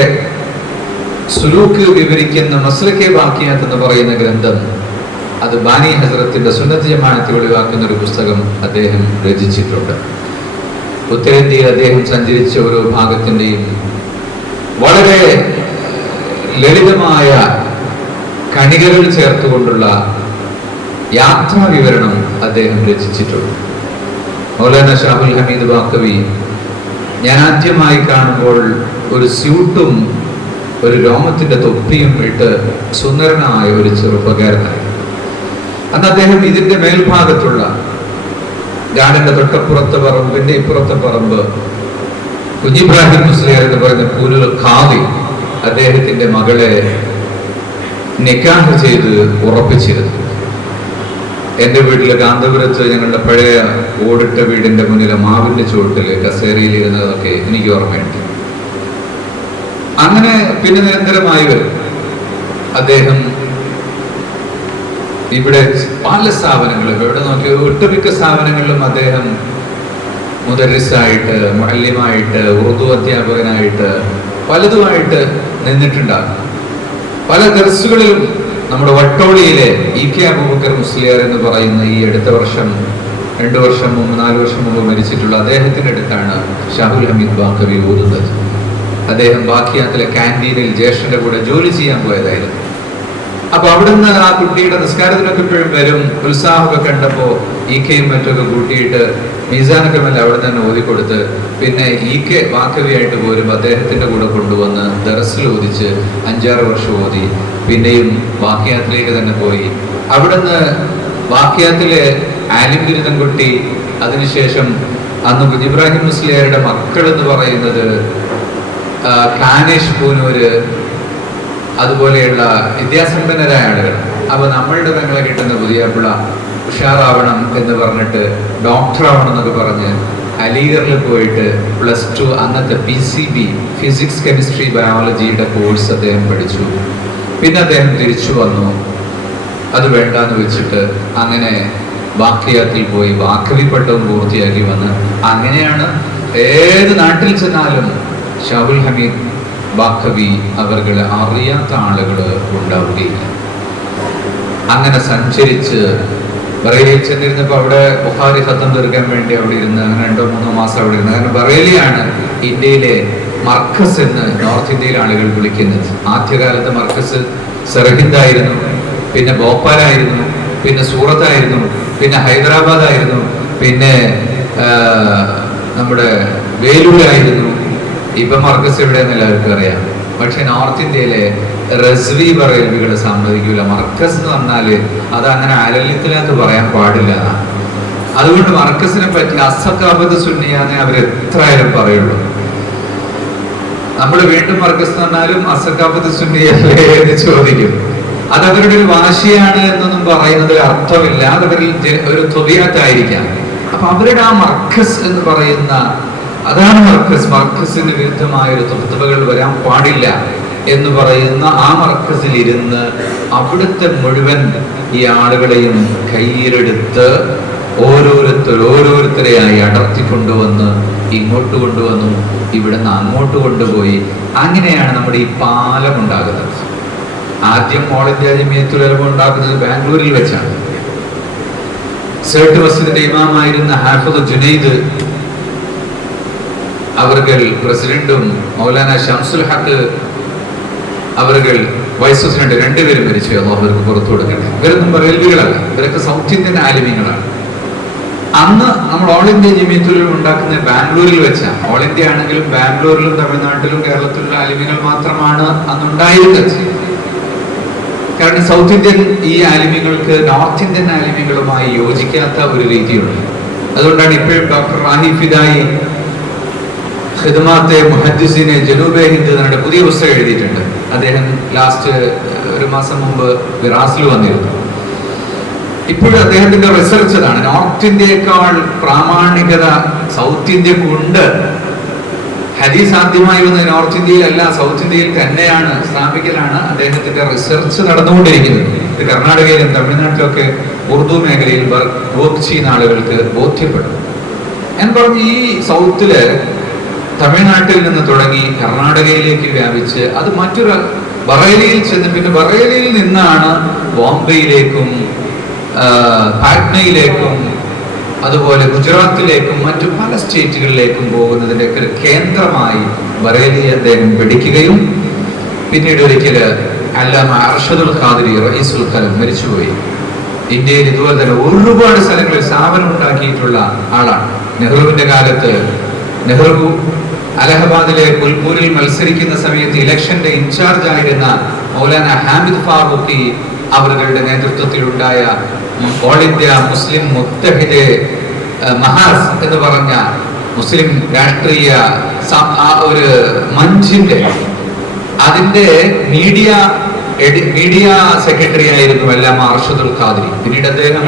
സുലൂക്ക് വിവരിക്കുന്ന മസ്ലക്കെ ബാഖിയാത്ത് എന്ന് പറയുന്ന ഗ്രന്ഥം, അത് ബാനി ഹസ്രത്തിന്റെ സുന്നത്ത് ജമാഅത്ത് ഒഴിവാക്കുന്ന ഒരു പുസ്തകം അദ്ദേഹം രചിച്ചിട്ടുണ്ട്. ഉത്തരേന്ത്യയിൽ അദ്ദേഹം സഞ്ചരിച്ച ഓരോ ഭാഗത്തിന്റെയും വളരെ ലളിതമായ കണികകൾ ചേർത്തുകൊണ്ടുള്ള യാത്രാ വിവരണം അദ്ദേഹം രചിച്ചിട്ടുണ്ട്. മൗലാന ഷാഹുൽ ഹമീദ് ബാക്കവി ഞാൻ ആദ്യമായി കാണുമ്പോൾ ഒരു സ്യൂട്ടും ഒരു രോമത്തിന്റെ തൊപ്പിയും ഇട്ട് സുന്ദരനായ ഒരു ചെറുപ്പക്കാരനായി. അന്ന് അദ്ദേഹം ഇതിന്റെ മേൽഭാഗത്തുള്ള ഗാർഡന്റെ തൊട്ടപ്പുറത്തെ പറമ്പിന്റെ ഇപ്പുറത്തെ പറമ്പ് കുഞ്ഞിബ്രാഹിം മുസ്ലിയാർ എന്ന് പറയുന്ന പൂലുൽ ഖാദി അദ്ദേഹത്തിന്റെ മകളെ നിക്കാഹ് ചെയ്ത് ഉറപ്പിച്ചിരുന്നു. എന്റെ വീട്ടില് കാന്തപുരത്ത് ഞങ്ങളുടെ പഴയ ഓടിട്ട വീടിന്റെ മുന്നിലെ മാവിന്റെ ചുവട്ടില് കസേരയിൽ ഇരുന്നതൊക്കെ എനിക്ക് ഓർമ്മയുണ്ട്. അങ്ങനെ പിന്നെ നിരന്തരമായി വരും. അദ്ദേഹം ഇവിടെ പല സ്ഥാപനങ്ങളും, എവിടെ നോക്കിയ ഒട്ടുമിക്ക സ്ഥാപനങ്ങളിലും അദ്ദേഹം മുദർരിസായിട്ട്, മുഅല്ലിമായിട്ട്, ഉറുദു അധ്യാപകനായിട്ട് പലതുമായിട്ട് നിന്നിട്ടുണ്ടാകും. പല ദർസുകളിലും നമ്മുടെ വട്ടോളിയിലെ EK അബൂബക്കർ മുസ്ലിയാർ എന്ന് പറയുന്ന ഈ അടുത്ത വർഷം 2 വർഷം മുമ്പ് 4 വർഷം മുമ്പ് മരിച്ചിട്ടുള്ള അദ്ദേഹത്തിന്റെ അടുത്താണ് ഷാഹുൽ ഹമീദ് ബാക്കവി ഓതുന്നത്. അദ്ദേഹം ബാക്കിയാത്തിലെ ക്യാൻറ്റീനിൽ ജ്യേഷ്ഠന്റെ കൂടെ ജോലി ചെയ്യാൻ പോയതായിരുന്നു. അപ്പൊ അവിടുന്ന് ആ കുട്ടിയുടെ നിസ്കാരത്തിനൊക്കെ എപ്പോഴും വരും. ഉത്സാഹമൊക്കെ കണ്ടപ്പോ EKയും മറ്റൊക്കെ കൂട്ടിയിട്ട് മീസാനൊക്കെ മേലെ അവിടെ തന്നെ ഓതിക്കൊടുത്ത് പിന്നെ ഈക്കെ വാക്കവിയായിട്ട് പോലും അദ്ദേഹത്തിൻ്റെ കൂടെ കൊണ്ടുവന്ന് ദർസിൽ ഓതിച്ച് 5-6 വർഷം ഓതി. പിന്നെയും വാക്യാത്തിലേക്ക് തന്നെ പോയി. അവിടുന്ന് വാക്യാത്തിലെ ആലിം ബിരുദം കൊട്ടി. അതിനുശേഷം അന്ന് കുഞ്ഞിബ്രാഹിം മുസ്ലിയാരുടെ മക്കൾ എന്ന് പറയുന്നത് കാനേഷ് പൂനൂര് അതുപോലെയുള്ള വിദ്യാസമ്പന്നരായ ആളുകൾ. അപ്പൊ നമ്മളുടെ പെങ്ങളെ കിട്ടുന്ന പുതിയപ്പിള ഉഷാറാവണം എന്ന് പറഞ്ഞിട്ട് ഡോക്ടറാവണം എന്നൊക്കെ പറഞ്ഞ് അലീഗറിൽ പോയിട്ട് +2 അന്നത്തെ PCB ഫിസിക്സ് കെമിസ്ട്രി ബയോളജിയുടെ കോഴ്സ് അദ്ദേഹം പഠിച്ചു. പിന്നെ അദ്ദേഹം തിരിച്ചു വന്നു. അത് വേണ്ടാന്ന് വെച്ചിട്ട് അങ്ങനെ വാക്യാത്തിൽ പോയി വാക്കവി പട്ടവും പൂർത്തിയാക്കി വന്ന് അങ്ങനെയാണ് ഏത് നാട്ടിൽ ചെന്നാലും ഷാഹുൽ ഹമീദ് വാക്കവി അവർകളെ അറിയാത്ത ആളുകൾ ഉണ്ടാവുകയില്ല. അങ്ങനെ സഞ്ചരിച്ച് ബറേലിയിൽ ചെന്നിരുന്നപ്പോൾ അവിടെ ബുഖാരി ഖത്തം തീർക്കാൻ വേണ്ടി അവിടെ ഇരുന്ന് അങ്ങനെ 2-3 മാസം അവിടെ ഇരുന്ന്. കാരണം ബറേലിയാണ് ഇന്ത്യയിലെ മർക്കസ് എന്ന് നോർത്ത് ഇന്ത്യയിലെ ആളുകൾ വിളിക്കുന്നത്. ആദ്യകാലത്ത് മർക്കസ് സർഹിന്ദായിരുന്നു, പിന്നെ ഭോപ്പാലായിരുന്നു, പിന്നെ സൂറത്തായിരുന്നു, പിന്നെ ഹൈദരാബാദ് ആയിരുന്നു, പിന്നെ നമ്മുടെ വേലൂരായിരുന്നു. ഇപ്പൊ മർക്കസ് എവിടെയെന്ന് എല്ലാവർക്കും അറിയാം. പക്ഷെ നോർത്ത് ഇന്ത്യയിലെ റസ്വി ബറേൽവികൾ സമ്മതിക്കൂല. മർക്കസ് എന്ന് പറഞ്ഞാല് അത് അങ്ങനെ അലല്യത്തിനകത്ത് പറയാൻ പാടില്ല. അതുകൊണ്ട് മർക്കസിനെ പറ്റി അസഖാബത്ത് സുന്നിയാന്ന് അവർ എത്രയായാലും പറയുള്ളൂ. നമ്മൾ വീണ്ടും മർക്കസ് എന്ന് പറഞ്ഞാലും അസഖാബത്ത് സുന്നിയല്ലേ എന്ന് ചോദിക്കും. അത് അവരുടെ ഒരു വാശിയാണ് എന്നൊന്നും പറയുന്നതിൽ അർത്ഥമില്ല. അതവരിൽ ഒരു തൊബിയത്തായിരിക്കാം. അപ്പൊ അവരുടെ ആ മർക്കസ് എന്ന് പറയുന്ന അതാണ് മർക്കസ്. മർക്കസിന് വിരുദ്ധമായ ഒരു തത്വകൾ വരാൻ പാടില്ല എന്ന് പറയുന്ന ആ മർക്കസിൽ ഇരുന്ന് അവിടുത്തെ മുഴുവൻ ഈ ആളുകളെയും കയ്യിലെടുത്ത് ഓരോരുത്തരെയായി അടർത്തിക്കൊണ്ടുവന്ന് ഇങ്ങോട്ട് കൊണ്ടുവന്നു, ഇവിടെ നിന്ന് അങ്ങോട്ട് കൊണ്ടുപോയി. അങ്ങനെയാണ് നമ്മുടെ ഈ പാലം ഉണ്ടാകുന്നത്. ആദ്യം ഓൾ ഇന്ത്യ ജമിയത്തുൽ ഉലമ ഉണ്ടാക്കുന്നത് ബാംഗ്ലൂരിൽ വെച്ചാണ്. സേട്ട് മസ്ജിദിന്റെ ഇമാമായിരുന്ന ഹാഫിദ് ജുനൈദ് അവർകൾ പ്രസിഡന്റും മൗലാന ഷംസുൽ ഹക്ക് അവർകൾ വൈസ് പ്രസിഡന്റ്, രണ്ടുപേരും മരിച്ചു. അവർക്ക് പുറത്തു കൊടുക്കട്ടെ. ഇവരൊന്നും ബറേൽവികളല്ല, ഇവരൊക്കെ സൗത്ത് ഇന്ത്യൻ ആലിമീങ്ങളാണ്. അന്ന് നമ്മൾ ഓൾ ഇന്ത്യ ജമിയത്തുൽ ഉണ്ടാക്കുന്നത് ബാംഗ്ലൂരിൽ വെച്ചാണ്. ഓൾ ഇന്ത്യ ആണെങ്കിലും ബാംഗ്ലൂരിലും തമിഴ്നാട്ടിലും കേരളത്തിലുള്ള ആലിമീങ്ങൾ മാത്രമാണ് അന്നുണ്ടായിരുന്നത്. കാരണം സൗത്ത് ഇന്ത്യൻ ഈ ആലിമീങ്ങൾക്ക് നോർത്ത് ഇന്ത്യൻ ആലിമീങ്ങളുമായി യോജിക്കാത്ത ഒരു രീതിയുണ്ട്. അതുകൊണ്ടാണ് ഇപ്പോഴും ഡോക്ടർ റാഹി ഫിദായി ഖിദ്മാത്തെ മുഹദ്ദിസിനെ ജനൂബെ ഹിന്ദ് എന്ന പുതിയ പുസ്തകം എഴുതിയിട്ടുണ്ട്. അദ്ദേഹം ലാസ്റ്റ് 1 മാസം മുമ്പ് വിറാസിൽ വന്നിരുന്നു. ഇപ്പോഴും അദ്ദേഹത്തിന്റെ റിസർച്ച് അതാണ്. നോർത്ത് ഇന്ത്യയേക്കാൾ പ്രാമാണികത സൗത്ത് ഇന്ത്യക്കുണ്ട്. ഹദീസ് ആദ്യമായി വന്നത് നോർത്ത് ഇന്ത്യയിലല്ല, സൗത്ത് ഇന്ത്യയിൽ തന്നെയാണ് സ്ഥാപിക്കലാണ് അദ്ദേഹത്തിന്റെ റിസർച്ച് നടന്നുകൊണ്ടിരിക്കുന്നത്. ഇത് കർണാടകയിലും തമിഴ്നാട്ടിലൊക്കെ ഉറുദു മേഖലയിൽ വർക്ക് ചെയ്യുന്ന ആളുകൾക്ക് ബോധ്യപ്പെടും. ഞാൻ പറഞ്ഞു ഈ സൗത്തില് തമിഴ്നാട്ടിൽ നിന്ന് തുടങ്ങി കർണാടകയിലേക്ക് വ്യാപിച്ച് അത് മറ്റൊരു ബറേലിയിൽ ചെന്ന് പിന്നെ ബറേലിയിൽ നിന്നാണ് ബോംബെയിലേക്കും പാറ്റ്നയിലേക്കും അതുപോലെ ഗുജറാത്തിലേക്കും മറ്റു പല സ്റ്റേറ്റുകളിലേക്കും പോകുന്നതിന്റെ ഒരു കേന്ദ്രമായി ബറേലി അദ്ദേഹം പിടിക്കുകയും പിന്നീട് ഒരിക്കല് അല്ലാമ അർഷദുൽ ഖാദിരി റഈസുൽ ഖലം മരിച്ചുപോയി. ഇന്ത്യയിൽ ഇതുപോലെ തന്നെ ഒരുപാട് സ്ഥലങ്ങളിൽ സ്ഥാപനം ഉണ്ടാക്കിയിട്ടുള്ള ആളാണ്. നെഹ്റുവിന്റെ കാലത്ത് നെഹ്റു അലഹബാദിലെ കുൽപൂരിൽ മത്സരിക്കുന്ന സമയത്ത് ഇലക്ഷന്റെ ഇൻചാർജ് ആയിരുന്ന മൗലാന ഹാമിദ് ഫാറൂഖി അവരുടെ നേതൃത്വത്തിലുണ്ടായ ഓൾ ഇന്ത്യ മുസ്ലിം മുത്തഹിദ് മഹാസ് എന്ന് പറഞ്ഞ മുസ്ലിം രാഷ്ട്രീയ ഒരു മഞ്ചിന്റെ അതിന്റെ മീഡിയ സെക്രട്ടറി ആയിരുന്നു അല്ലാമ അർഷദുൽ ഖാദിരി. പിന്നീട് അദ്ദേഹം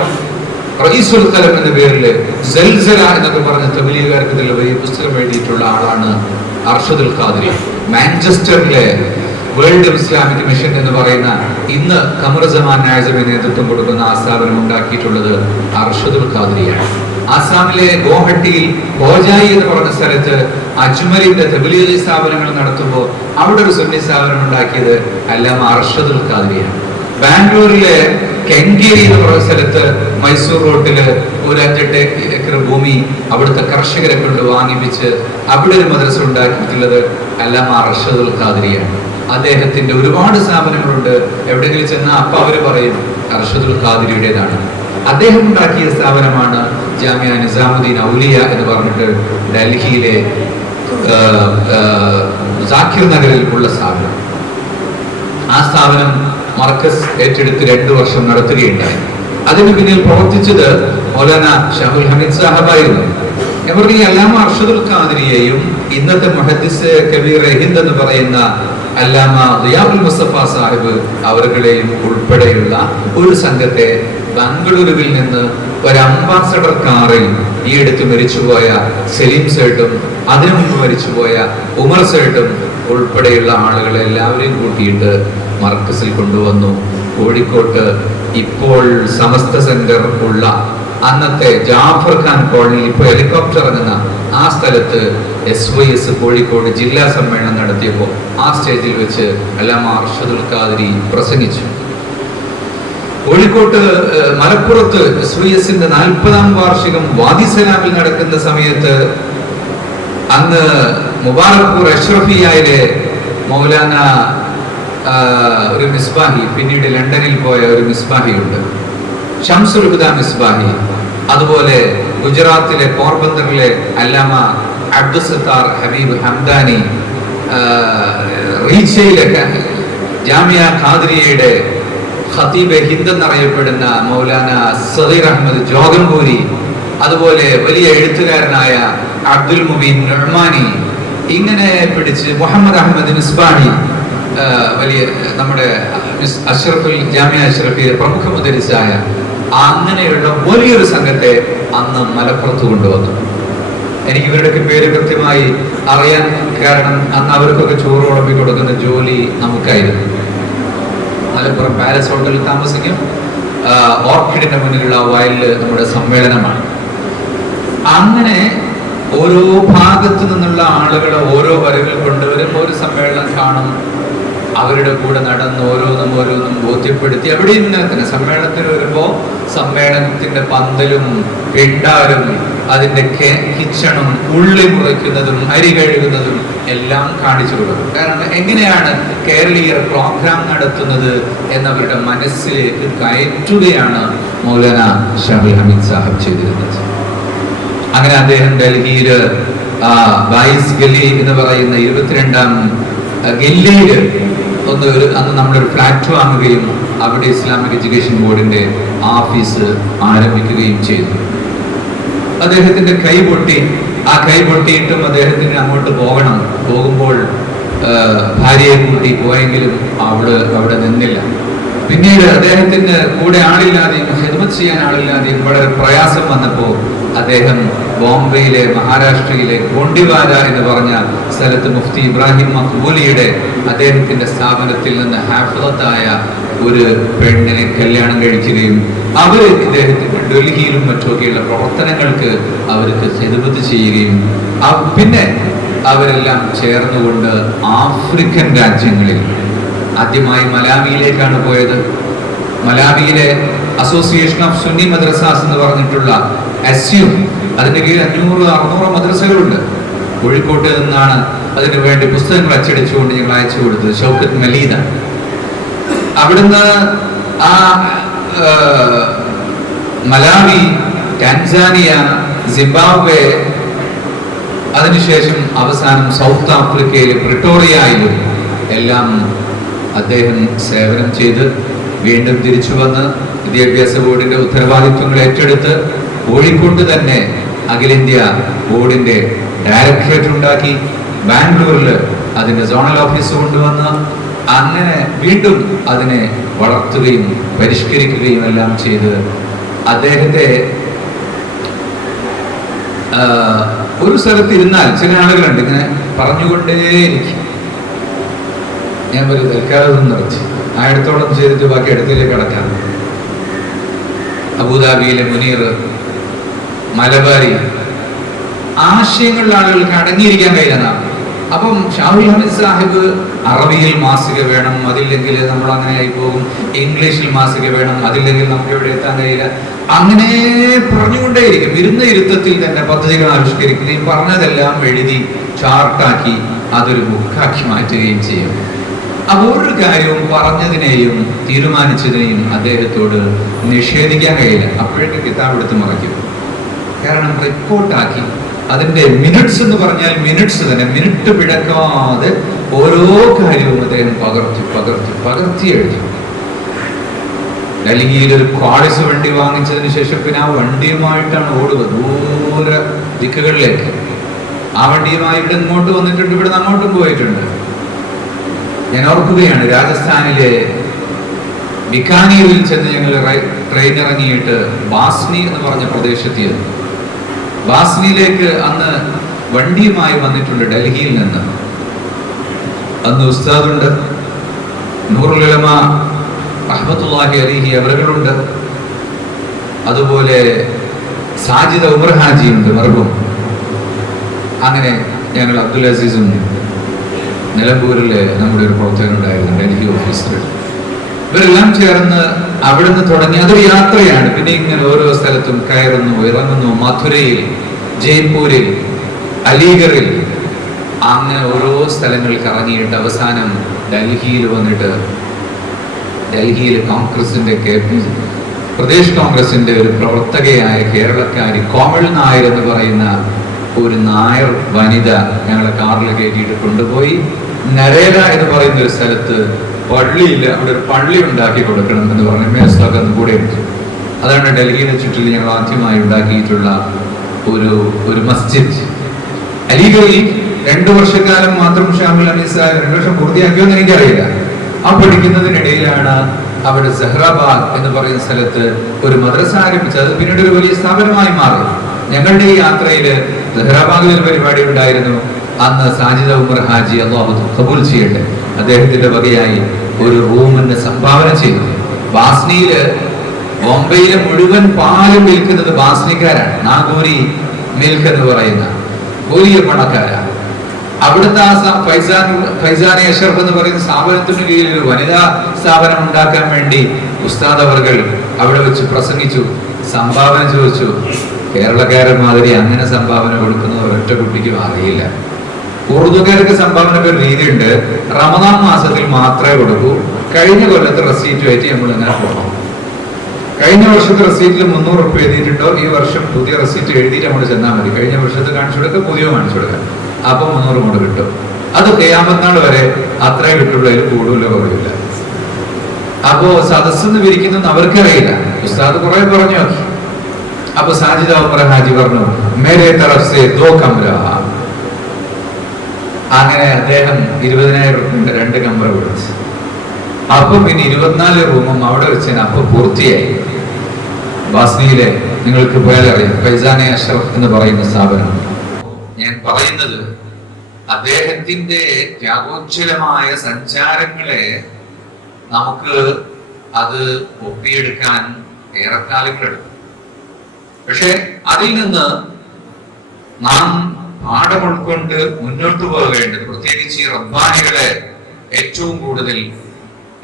റഈസുൽ ഖലം എന്ന പേരിൽ സൽസല എന്നൊക്കെ പറഞ്ഞ തബ്ലീഗുകാർക്ക് വലിയ പുസ്തകം എഴുതിയിട്ടുള്ള ആളാണ് അർഷദുൽ ഖാദിരി. മാഞ്ചസ്റ്ററിലെ വേൾഡ് ഇസ്ലാമിക് മിഷൻ എന്ന് പറയുന്ന ഇന്ന് ഖമർ സമാൻ ആസമിന് നേതൃത്വം കൊടുക്കുന്ന ആ സ്ഥാപനം ഉണ്ടാക്കിയിട്ടുള്ളത് അർഷദുൽ ഖാദിരിയാണ്. ആസാമിലെ ഗോഹട്ടിയിൽ ഹോജായി എന്ന് പറഞ്ഞ സ്ഥലത്ത് അജ്മലിന്റെ തബ്ലീഗ് സ്ഥാപനങ്ങൾ നടത്തുമ്പോൾ അവിടെ ഒരു സുന്നി സ്ഥാപനം ഉണ്ടാക്കിയത് അല്ലാമ അർഷദുൽ ഖാദിരിയാണ്. ബാംഗ്ലൂരിലെ കെങ്കേരി എന്ന് പറഞ്ഞ സ്ഥലത്ത് മൈസൂർ റോഡില് ഒരു 5-8 ഏക്കർ ഭൂമി അവിടുത്തെ കർഷകരെ കൊണ്ട് വാങ്ങിപ്പിച്ച് അവിടെ ഒരു മദ്രസ ഉണ്ടാക്കിയിട്ടുള്ളത് അല്ലാമ അർഷദുൽ ഖാദിരിയാണ്. അദ്ദേഹത്തിന്റെ ഒരുപാട് സ്ഥാപനങ്ങളുണ്ട്. എവിടെയെങ്കിലും ചെന്നാൽ അപ്പൊ അവര് പറയും അർഷദുൽ ഖാദിരിയുടേതാണ്. അദ്ദേഹം ഉണ്ടാക്കിയ സ്ഥാപനമാണ് ജാമിയ നിസാമുദ്ദീൻ ഔലിയ എന്ന് പറഞ്ഞിട്ട് ഡൽഹിയിലെ സാക്കിർ നഗറിൽ ഉള്ള സ്ഥാപനം. ആ സ്ഥാപനം മർക്കസ് ഏറ്റെടുത്ത് 2 വർഷം നടത്തുകയുണ്ടായി. അതിന് പിന്നിൽ പ്രവർത്തിച്ചത് മൗലാന ഷാഹുൽ ഹമീദ് സാഹബായിരുന്നു. ഈ അല്ലാമ അർഷദുൽ ഖാദിരിയെയും ഇന്നത്തെ മുഹദ്ദിസ് കബീർ ഹിന്ദ് എന്ന് പറയുന്ന അല്ലാമ റിയാദുൽ മുസ്തഫ സാഹിബ് അവരുടെയും ഉൾപ്പെടെയുള്ള ഒരു സംഘത്തെ ബംഗളൂരുവിൽ നിന്ന് ഒരു അംബാസഡർ കാറിൽ ഈ അടുത്ത് മരിച്ചുപോയ സലീം സേട്ടും അതിനു മുമ്പ് മരിച്ചുപോയ ഉമർ സേട്ടും ഉൾപ്പെടെയുള്ള ആളുകളെ എല്ലാവരെയും കൂട്ടിയിട്ട് മർക്കസിൽ കൊണ്ടുവന്നു. കോഴിക്കോട്ട് ഇപ്പോൾ സമസ്ത സെന്റർ ഉള്ള അന്നത്തെ ജാഫർ ഖാൻ കോളനിയിൽ ഇപ്പോൾ ഹെലികോപ്റ്റർ ഇറങ്ങുന്ന ആ സ്ഥലത്ത് SYS കോഴിക്കോട് ജില്ലാ സമ്മേളനം നടത്തിയപ്പോൾ ആ സ്റ്റേജിൽ വെച്ച് അല്ലാമ അർഷദുൽ ഖാദിരി പ്രസംഗിച്ചു. കോഴിക്കോട്ട് മലപ്പുറത്ത് SYSന്റെ 40ാം വാർഷികം വാദിസലാമിൽ നടക്കുന്ന സമയത്ത് അന്ന് മുബാറക്പൂർ അഷ്റഫിയയിലെ മൗലാന ഒരു മിസ്ബാഹി, പിന്നീട് ലണ്ടനിൽ പോയ ഒരു മിസ്ബാഹി ഉണ്ട്, ഷംസുൽ ഹുദ മിസ്ബാഹി. അതുപോലെ ഗുജറാത്തിലെ പോർബന്ദറിലെ അല്ലാമ അബ്ദുൽ സത്താർ ഹബീബ് ഹംദാനി, റീച്ചയിലെ ജാമിയ ഖാദിരിയയുടെ ഖതീബ് ഹിന്ദ് എന്നറിയപ്പെടുന്ന മൗലാന സദീർ അഹമ്മദ് ജോഗംപൂരി, അതുപോലെ വലിയ എഴുത്തുകാരനായ അബ്ദുൽ മുബീൻ നുഅ്മാനി, ഇങ്ങനെ പിടിച്ച് മുഹമ്മദ് അഹമ്മദ് മിസ്ബാഹി, വലിയ നമ്മുടെ അഷ്റഫുൽ ജാമിയ അഷ്റഫിലെ പ്രമുഖ മുദരിസായ, അങ്ങനെയുള്ള വലിയൊരു സംഘത്തെ അന്ന് മലപ്പുറത്ത് കൊണ്ടുവന്നു. എനിക്ക് ഇവരുടെയൊക്കെ പേര് കൃത്യമായി അറിയാൻ കാരണം അന്ന് അവർക്കൊക്കെ ചോറ് ഉടമ്പി കൊടുക്കുന്ന ജോലി നമുക്കായിരുന്നു. മലപ്പുറം പാലസ് ഹോട്ടലിൽ താമസിക്കും. ഓർക്കിഡിന്റെ മുന്നിലുള്ള വയലില് നമ്മുടെ സമ്മേളനമാണ്. അങ്ങനെ ഓരോ ഭാഗത്തു നിന്നുള്ള ആളുകളെ ഓരോ വരകൾ കൊണ്ടുവരുമ്പോൾ ഒരു സമ്മേളനം കാണും. അവരുടെ കൂടെ നടന്ന് ഓരോന്നും ബോധ്യപ്പെടുത്തി എവിടെയും തന്നെ സമ്മേളനത്തിന് വരുമ്പോൾ സമ്മേളനത്തിന്റെ പന്തലും പിണ്ടാരും അതിന്റെ കിച്ചണും ഉള്ളി മുറിക്കുന്നതും അരി കഴുകുന്നതും എല്ലാം കാണിച്ചു കൊടുക്കും. കാരണം എങ്ങനെയാണ് കേരളീയർ പ്രോഗ്രാം നടത്തുന്നത് എന്നവരുടെ മനസ്സിലേക്ക് കയറ്റുകയാണ് മൗലാന ഷാഹുൽ ഹമീദ് സാഹിബ് ചെയ്തിരുന്നത്. അങ്ങനെ അദ്ദേഹം ഡൽഹിയില് ബായിസ് ഗല്ലി എന്ന് പറയുന്ന 22ാം ഗല്ലിയില് അന്ന് നമ്മളൊരു ഫ്ലാറ്റ് വാങ്ങുകയും അവിടെ ഇസ്ലാമിക് എഡ്യൂക്കേഷൻ ബോർഡിന്റെ ഓഫീസ് ആരംഭിക്കുകയും ചെയ്തു. അദ്ദേഹത്തിന്റെ കൈ പൊട്ടിയിട്ടും അദ്ദേഹത്തിന് അങ്ങോട്ട് പോകുമ്പോൾ ഭാര്യയെ കൂട്ടി പോയെങ്കിലും അവിടെ നിന്നില്ല. പിന്നീട് അദ്ദേഹത്തിന് കൂടെ ആളില്ലാതെയും ഖിദ്മത്ത് ചെയ്യാൻ ആളില്ലാതെയും വളരെ പ്രയാസം വന്നപ്പോൾ അദ്ദേഹം ബോംബെയിലെ മഹാരാഷ്ട്രയിലെ ഗോണ്ടിവാല എന്ന് പറഞ്ഞ സ്ഥലത്ത് മുഫ്തി ഇബ്രാഹിം മഖ്ബൂലിയുടെ അദ്ദേഹത്തിന്റെ സ്ഥാപനത്തിൽ നിന്ന് ഹാഫിളത്തായ ഒരു പെണ്ണിനെ കല്യാണം കഴിക്കുകയും അവർ ഇദ്ദേഹത്തിന്റെ ഡൽഹിയിലും മറ്റുമൊക്കെയുള്ള പ്രവർത്തനങ്ങൾക്ക് അവർക്ക് ഖിദ്മത്ത് ചെയ്യുകയും പിന്നെ അവരെല്ലാം ചേർന്നുകൊണ്ട് ആഫ്രിക്കൻ രാജ്യങ്ങളിൽ ആദ്യമായി മലാവിയിലേക്കാണ് പോയത്. മലാവിയിലെ അസോസിയേഷൻ ഓഫ് സുന്നി മദ്രസാസ് എന്ന് പറഞ്ഞിട്ടുള്ള അസ്യൂം, അതിന്റെ കീഴിൽ 500-600 മദ്രസകളുണ്ട്. കോഴിക്കോട്ട് നിന്നാണ് അതിനു വേണ്ടി പുസ്തകങ്ങൾ അച്ചടിച്ചുകൊണ്ട് ഞങ്ങൾ അയച്ചു കൊടുത്തത്. ഷൗക്കത്ത് മലീദ അവിടുന്ന് ആ മലാവി, ടാൻസാനിയ, സിംബാബ്വെ, അതിനുശേഷം അവസാനം സൗത്ത് ആഫ്രിക്കയിലെ പ്രിട്ടോറിയയിലും എല്ലാം അദ്ദേഹം സേവനം ചെയ്ത് വീണ്ടും തിരിച്ചു വന്ന് വിദ്യാഭ്യാസ ബോർഡിന്റെ ഉത്തരവാദിത്വങ്ങൾ ഏറ്റെടുത്ത് കോഴിക്കോട്ട് തന്നെ അഖിലേന്ത്യാ ബോർഡിന്റെ ഡയറക്ടറേറ്റ് ഉണ്ടാക്കി. ബാംഗ്ലൂരിൽ അതിന്റെ സോണൽ ഓഫീസ് കൊണ്ടുവന്ന് അങ്ങനെ വീണ്ടും അതിനെ വളർത്തുകയും പരിഷ്കരിക്കുകയും എല്ലാം ചെയ്ത് അദ്ദേഹത്തെ ഒരു സ്ഥലത്ത് ഇരുന്നാൽ ചില ആളുകളുണ്ട് ഇങ്ങനെ പറഞ്ഞുകൊണ്ടേയിരിക്കും. ഞാൻ ഒരു തൽക്കാലം നിർത്തി ആയിരത്തോളം ചെയ്തിട്ട് ബാക്കി അടുത്തിലേക്ക് കടക്കാം. അബുദാബിയിലെ മുനീർ, മലബാരി, ആശയങ്ങളിലെ ആളുകൾക്ക് അടങ്ങിയിരിക്കാൻ കഴിയുന്നതാണ്. അപ്പം ഷാഹുൽ ഹമീദ് സാഹിബ് അറബിയിൽ മാസിക വേണം, അതില്ലെങ്കിൽ നമ്മൾ അങ്ങനെ ആയി പോകും. ഇംഗ്ലീഷിൽ മാസിക വേണം, അതില്ലെങ്കിൽ നമുക്ക് എവിടെ എത്താൻ കഴിയില്ല. അങ്ങനെ പറഞ്ഞുകൊണ്ടേയിരിക്കും. ഇരുന്ന ഇരുത്തത്തിൽ തന്നെ പദ്ധതികൾ ആവിഷ്കരിക്കുകയും പറഞ്ഞതെല്ലാം എഴുതി ചാർട്ടാക്കി അതൊരു ബുക്കാക്കി മാറ്റുകയും ചെയ്യും. അപ്പൊ ഒരു കാര്യവും പറഞ്ഞതിനെയും തീരുമാനിച്ചതിനെയും അദ്ദേഹത്തോട് നിഷേധിക്കാൻ കഴിയില്ല. അപ്പോഴേക്ക് കിതാബ് എടുത്ത് മറയ്ക്കും. കാരണം റിപ്പോർട്ടാക്കി അതിന്റെ മിനിറ്റ്സ് എന്ന് പറഞ്ഞാൽ മിനിറ്റ്സ് തന്നെ, മിനിറ്റ് പിഴക്കാതെ ഓരോ കാര്യവും അദ്ദേഹം പകർത്തി എഴുതി. ഡൽഹിയിൽ ഒരു ക്വാളിസ് വണ്ടി വാങ്ങിച്ചതിന് ശേഷം പിന്നെ ആ വണ്ടിയുമായിട്ടാണ് ഓടുക ദൂര ദിക്കുകളിലേക്ക്. ആ വണ്ടിയുമായി ഇവിടെ ഇങ്ങോട്ട് വന്നിട്ടുണ്ട്, ഇവിടെ അങ്ങോട്ടും പോയിട്ടുണ്ട്. ഞാൻ ഓർക്കുകയാണ്, രാജസ്ഥാനിലെ ബിക്കാനീറിൽ ചെന്ന് ഞങ്ങൾ ട്രെയിൻ ഇറങ്ങിയിട്ട് ബാസ്നി എന്ന് പറഞ്ഞ പ്രദേശത്തെത്തി. ബാസ്നിയിലേക്ക് അന്ന് വണ്ടിയുമായി വന്നിട്ടുണ്ട് ഡൽഹിയിൽ നിന്ന്. അന്ന് ഉസ്താദുണ്ട്, നൂറുൽ ഉലമ റഹ്മത്തുള്ളാഹി അലൈഹി അവരുകളുണ്ട്, അതുപോലെ സാജിദ ഉമർ ഹാജിയുണ്ട് മർഹൂം. അങ്ങനെ ഞങ്ങൾ അബ്ദുൽ അസീസും നിലമ്പൂരിലെ നമ്മുടെ ഒരു പ്രവർത്തകനുണ്ടായിരുന്നു, ഡൽഹി ഓഫീസർ. ഇവരെല്ലാം ചേർന്ന് അവിടുന്ന് തുടങ്ങി അതൊരു യാത്രയാണ്. പിന്നെ ഇങ്ങനെ ഓരോ സ്ഥലത്തും കയറുന്നു, ഇറങ്ങുന്നു. മഥുരയിൽ, ജയ്പൂരിൽ, അലിഗറിൽ, അങ്ങനെ ഓരോ സ്ഥലങ്ങളിൽ കറങ്ങിയിട്ട് അവസാനം ഡൽഹിയിൽ വന്നിട്ട് ഡൽഹിയിൽ കോൺഗ്രസിന്റെ പ്രദേശ് കോൺഗ്രസിന്റെ ഒരു പ്രവർത്തകയായ കേരളക്കാരി കോമൾ നായർ എന്ന് പറയുന്ന ഒരു നായർ വനിത ഞങ്ങളെ കാറിൽ കയറ്റിയിട്ട് കൊണ്ടുപോയി നരേല എന്ന് പറയുന്ന ഒരു സ്ഥലത്ത് പള്ളിയിൽ അവിടെ ഒരു പള്ളി ഉണ്ടാക്കി കൊടുക്കണം എന്ന് പറഞ്ഞ് മേസ്ലൊക്കെ ഒന്ന് കൂടെ ഉണ്ട്. അതാണ് ഡൽഹിയുടെ ചുറ്റിൽ ഞങ്ങൾ ആദ്യമായി ഉണ്ടാക്കിയിട്ടുള്ള ഒരു മസ്ജിദ്. അലിഗറിൽ 2 വർഷക്കാലം മാത്രം ഷാമുൽ അനീസ് 2 വർഷം പൂർത്തിയാക്കിയോന്ന് എനിക്കറിയില്ല. ആ പഠിക്കുന്നതിനിടയിലാണ് അവിടെ സഹ്റാബാദ് എന്ന് പറയുന്ന സ്ഥലത്ത് ഒരു മദ്രസ ആരംഭിച്ചത്. അത് പിന്നീട് ഒരു വലിയ സ്ഥാപനമായി മാറി. ഞങ്ങളുടെ ഈ യാത്രയില് സഹ്റാബാദിൽ ഒരു പരിപാടി ഉണ്ടായിരുന്നു. അന്ന് സാജിദ ഉമർ ഹാജി, അല്ലാഹു ഖബൂൽ ചെയ്യട്ടെ, അദ്ദേഹത്തിന്റെ വകയായി ഒരു റൂമിന് സംഭാവന ചെയ്തു. ബാസ്നിയില്, ബോംബെയിലെ മുഴുവൻ പാലും വിൽക്കുന്നത് ബാസ്നിക്കാരാണ്. നാഗൂരി മിൽക്ക് എന്ന് പറയുന്ന വലിയ പണക്കാരാണ്. അവിടുത്തെ ആ ഫൈസാനി അഷറഫ് എന്ന് പറയുന്ന സ്ഥാപനത്തിന് കീഴിൽ ഒരു വനിതാ സ്ഥാപനം ഉണ്ടാക്കാൻ വേണ്ടി ഉസ്താദ് അവർകൾ അവിടെ വെച്ച് പ്രസംഗിച്ചു, സംഭാവന ചോദിച്ചു. കേരളക്കാരൻ മാതിരി അങ്ങനെ സംഭാവന കൊടുക്കുന്ന ഒരൊറ്റ കുട്ടിക്കും അറിയില്ല. ഉറുദുകാർക്ക് സംഭാവനക്ക് ഒരു രീതിയുണ്ട്, റമദാൻ മാസത്തിൽ മാത്രമേ കൊടുക്കൂ. കഴിഞ്ഞ കൊല്ലത്തെ റെസീറ്റ് ആയിട്ട് നമ്മൾ ഇങ്ങനെ പോകണം. കഴിഞ്ഞ വർഷത്തെ റെസീറ്റിൽ 300 റുപ്യ എഴുതിയിട്ടുണ്ടോ, ഈ വർഷം പുതിയ റെസീറ്റ് എഴുതിയിട്ട് നമ്മൾ ചെന്നാൽ മതി. കഴിഞ്ഞ വർഷത്തെ കാണിച്ചു കൊടുക്കുക, പുതിയ കാണിച്ചു കൊടുക്കുക. അപ്പൊ 300 കൊണ്ട് കിട്ടും. അത് ഖിയാമത്ത് നാൾ വരെ അത്രേ കിട്ടുള്ളൂ, അതിൽ കൂടുതലോ കുറയില്ല. അപ്പോ സദസ്സെന്ന് വിരിക്കുന്നത് അവർക്കറിയില്ല. ഉസ്താദ് കുറെ പറഞ്ഞു നോക്കി. അപ്പൊ സാജിദ ഉമർ ഹാജി പറഞ്ഞു, മേരെ തറഫ് സേ 2 കമറ. അങ്ങനെ അദ്ദേഹം 20,000 റുപ്യന്റെ 2 കമറ കൊടുത്തു. അപ്പൊ പിന്നെ 24 റൂമും അവിടെ വെച്ച് അപ്പൊ പൂർത്തിയായി. ബാസ്നിയിലെ നിങ്ങൾക്ക് പോയാൽ അറിയാം, ഫൈസാനെ അഷ്റഫ് എന്ന് പറയുന്ന സ്ഥാപനം. ഞാൻ പറയുന്നത് അദ്ദേഹത്തിന്റെ ത്യാഗോജ്വലമായ സഞ്ചാരങ്ങളെ നമുക്ക് അത് ഒപ്പിയെടുക്കാൻ ഏറെക്കാലങ്ങളെടുക്കും. പക്ഷെ അതിൽ നിന്ന് നാം പാഠം ഉൾക്കൊണ്ട് മുന്നോട്ട് പോകേണ്ടത്, പ്രത്യേകിച്ച് ഈ റബ്ബാനികളെ ഏറ്റവും കൂടുതൽ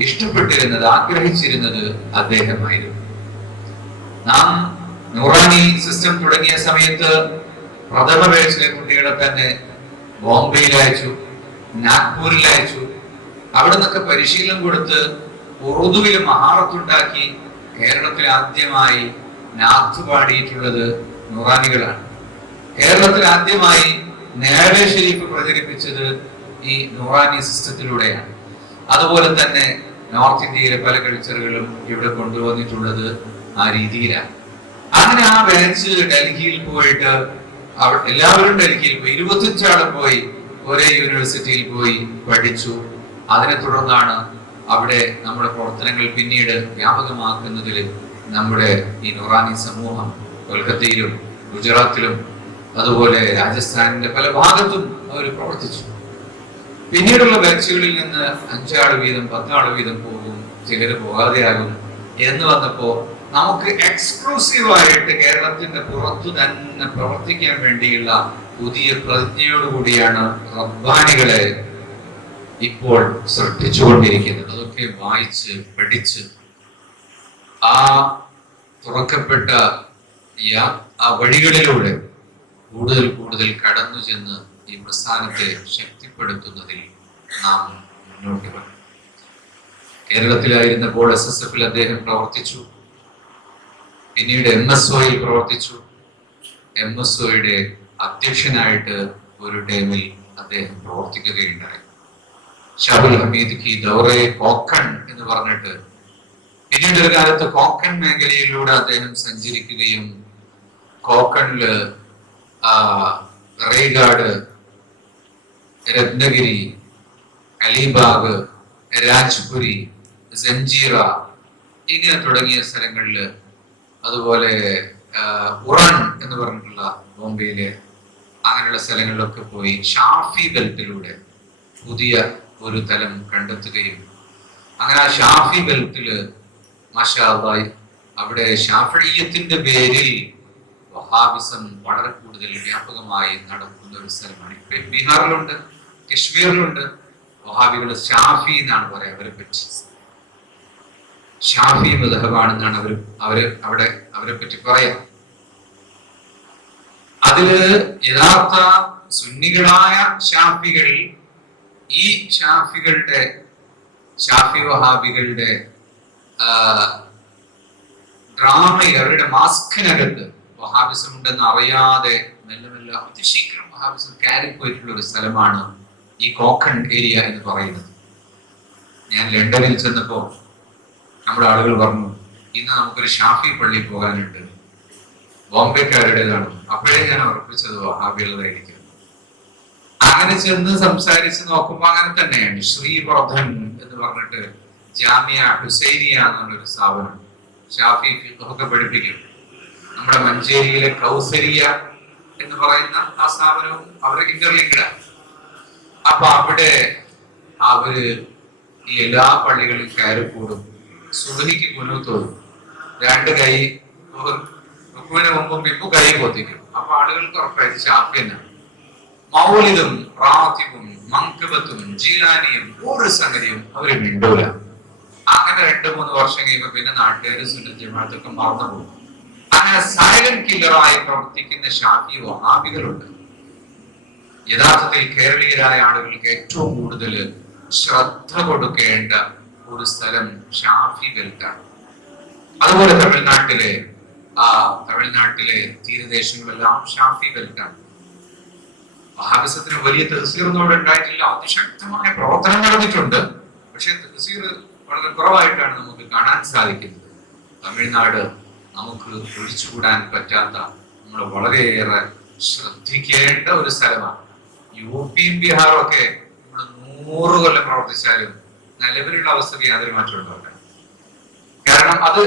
ഇഷ്ടപ്പെട്ടിരുന്നത്, ആഗ്രഹിച്ചിരുന്നത് അദ്ദേഹമായിരുന്നു. നാം നൂറാനി സിസ്റ്റം തുടങ്ങിയ സമയത്ത് പ്രഥമ ബാച്ചിലെ കുട്ടികളെ തന്നെ ബോംബെയിൽ അയച്ചു, നാഗ്പൂരിൽ അയച്ചു. അവിടെ നിന്നൊക്കെ പരിശീലനം കൊടുത്ത് ഉറുദുവിൽ മഹാറത്തുണ്ടാക്കി കേരളത്തിൽ ആദ്യമായി നാത്ത് പാടിയിട്ടുള്ളത് നൂറാനികളാണ്. കേരളത്തിൽ ആദ്യമായി നേരെ ഷരീഫ് പ്രചരിപ്പിച്ചത് ഈ നൂറാനി സിസ്റ്റത്തിലൂടെയാണ്. അതുപോലെ തന്നെ നോർത്ത് ഇന്ത്യയിലെ പല കൾച്ചറുകളും ഇവിടെ കൊണ്ടുവന്നിട്ടുള്ളത് ആ രീതിയിലാണ്. അങ്ങനെ ആ ബാച്ച് ഡൽഹിയിൽ പോയിട്ട് എല്ലാവരും ഡൽഹിയിൽ പോയി, 25 ആളും പോയി, ഒരേ യൂണിവേഴ്സിറ്റിയിൽ പോയി പഠിച്ചു. അതിനെ തുടർന്നാണ് അവിടെ നമ്മുടെ പ്രവർത്തനങ്ങൾ പിന്നീട് വ്യാപകമാക്കുന്നതിൽ നമ്മുടെ ഈ നൂറാനി സമൂഹം കൊൽക്കത്തയിലും ഗുജറാത്തിലും അതുപോലെ രാജസ്ഥാനിന്റെ പല ഭാഗത്തും അവർ പ്രവർത്തിച്ചു. പിന്നീടുള്ള ബാച്ചുകളിൽ നിന്ന് 5 ആൾ വീതം 10 ആൾ വീതം പോകും, ചിലര് പോകാതെയാകും എന്ന് വന്നപ്പോ നമുക്ക് എക്സ്ക്ലൂസീവായിട്ട് കേരളത്തിന്റെ പുറത്തു തന്നെ പ്രവർത്തിക്കാൻ വേണ്ടിയുള്ള പുതിയ പ്രതിജ്ഞയോടുകൂടിയാണ് റബ്ബാനികളെ ഇപ്പോൾ ശ്രദ്ധിച്ചുകൊണ്ടിരിക്കുന്നത്. അതൊക്കെ വായിച്ച് പഠിച്ച് ആ തുറക്കപ്പെട്ട ആ വഴികളിലൂടെ കൂടുതൽ കൂടുതൽ കടന്നു ചെന്ന് ഈ പ്രസ്ഥാനത്തെ ശക്തിപ്പെടുത്തുന്നതിൽ നാം മുന്നോട്ട് വരണം. കേരളത്തിലായിരുന്നപ്പോൾ SSF അദ്ദേഹം പ്രവർത്തിച്ചു. പിന്നീട് MSOയിൽ പ്രവർത്തിച്ചു. MSOയുടെ അധ്യക്ഷനായിട്ട് ഒരു ടൈമിൽ അദ്ദേഹം പ്രവർത്തിക്കുകയുണ്ടായി. ഷാഹുൽ ഹമീദ് കി ദൗറെ കോക്കൺ എന്ന് പറഞ്ഞിട്ട് പിന്നീട് ഒരു കാലത്ത് കോക്കൺ മേഖലയിലൂടെ അദ്ദേഹം സഞ്ചരിക്കുകയും കോക്കണില് റേഗാഡ്, രത്നഗിരി, അലിബാഗ്, രാജ്പുരി, ജംജീറ ഇങ്ങനെ തുടങ്ങിയ സ്ഥലങ്ങളിൽ, അതുപോലെ ഉറൺ എന്ന് പറഞ്ഞിട്ടുള്ള ബോംബെയിലെ അങ്ങനെയുള്ള സ്ഥലങ്ങളിലൊക്കെ പോയി ഷാഫി ബെൽറ്റിലൂടെ പുതിയ ഒരു തലം കണ്ടെത്തുകയും അങ്ങനെ ആ ഷാഫി ബെൽറ്റില് മാഷാ അല്ലാഹ് അവിടെ ഷാഫിഈയത്തിന്റെ പേരിൽ വഹാബിസം വളരെ കൂടുതൽ വ്യാപകമായി നടക്കുന്ന ഒരു സ്ഥലമാണ്. ഇപ്പൊ ബീഹാറിലുണ്ട്, കശ്മീരിലുണ്ട്. വഹാബികൾ ഷാഫി എന്നാണ് പറയാ അവരെ പറ്റി. ഷാഫി മദ്ഹബാണെന്നാണ് അവരെ പറ്റി പറയാം. അതില് യഥാർത്ഥ സുന്നികളായ ഷാഫികൾ ഈ ഷാഫി വഹാബികളുടെ ഡ്രാമയിൽ അവരുടെ മാസ്കിനകത്ത് വഹാബിസം ഉണ്ടെന്ന് അറിയാതെ മെല്ലെ മെല്ലെ അതിശീഘ്രം വഹാബിസം കയറിപ്പോയിട്ടുള്ള ഒരു സ്ഥലമാണ് ഈ കോക്കൺ ഏരിയ എന്ന് പറയുന്നത്. ഞാൻ ലണ്ടനിൽ ചെന്നപ്പോ നമ്മുടെ ആളുകൾ പറഞ്ഞു, ഇന്ന് നമുക്കൊരു ഷാഫി പള്ളി പോകാനുണ്ട്, ബോംബെക്കാരുടേതാണ്. അപ്പോഴേ ഞാൻ ഉറപ്പിച്ചത് വഹാബികളായിരിക്കും. അങ്ങനെ ചെന്ന് സംസാരിച്ച് നോക്കുമ്പോ അങ്ങനെ തന്നെയാണ്. ശ്രീവർദ്ധൻ എന്ന് പറഞ്ഞിട്ട് ജാമിയ ഹുസൈനിയ എന്നുള്ളൊരു സ്ഥാപനം ഷാഫി ഫിഖ്ഹൊക്കെ പഠിപ്പിക്കും. നമ്മുടെ മഞ്ചേരിയിലെ കൗസരിയ എന്ന് പറയുന്ന ആ സ്ഥാപനവും അവരെ ഇന്റർലിങ്ക്ഡാണ്. അപ്പൊ അവിടെ അവര് ഈ എല്ലാ പള്ളികളിലും കയറി കൂടും, സുബഹിക്ക് കുനൂത്തോടും, രണ്ട് കൈ റുക്കുവിന് മുമ്പും ഇപ്പൊ കൈ പൊത്തിക്കും. അപ്പൊ ആളുകൾക്ക് ഉറപ്പായിട്ട് ഷാഫി തന്നെയാണ്. മൗലിദും റാത്തിബും മങ്കുബത്തും ജീലാനിയും ഒരു സംഗതിയും അവര് മിണ്ടൂല. അങ്ങനെ 2-3 വർഷം കഴിയുമ്പോ പിന്നെ നാട്ടുകാർ സുന്നത്ത് ജമാഅത്തൊക്കെ മറന്നു പോകും. അങ്ങനെ സൈലന്റ് കില്ലറായി പ്രവർത്തിക്കുന്ന ഷാഫി വഹാബികളുണ്ട്. യഥാർത്ഥത്തിൽ കേരളീയരായ ആളുകൾക്ക് ഏറ്റവും കൂടുതൽ ശ്രദ്ധ കൊടുക്കേണ്ട ഒരു സ്ഥലം ഷാഫി ബെൽറ്റാണ്. അതുപോലെ തമിഴ്നാട്ടിലെ തീരദേശങ്ങളെല്ലാം ഷാഫി ബെൽറ്റാണ്. വഹാബിസത്തിന് വലിയ തഹ്സീറൊന്നും അവിടെ ഉണ്ടായിട്ടില്ല. അതിശക്തമായ പ്രവർത്തനം നടന്നിട്ടുണ്ട്, പക്ഷെ തഹ്സീർ വളരെ കുറവായിട്ടാണ് നമുക്ക് കാണാൻ സാധിക്കുന്നത്. തമിഴ്നാട് നമുക്ക് ഒഴിച്ചുകൂടാൻ പറ്റാത്ത, നമ്മൾ വളരെയേറെ ശ്രദ്ധിക്കേണ്ട ഒരു സ്ഥലമാണ്. UPയും ബീഹാറും ഒക്കെ നമ്മൾ 100 കൊല്ലം പ്രവർത്തിച്ചാലും നിലവിലുള്ള അവസ്ഥയ്ക്ക് യാതൊരു മാറ്റം ഉണ്ടാവില്ല. കാരണം അത്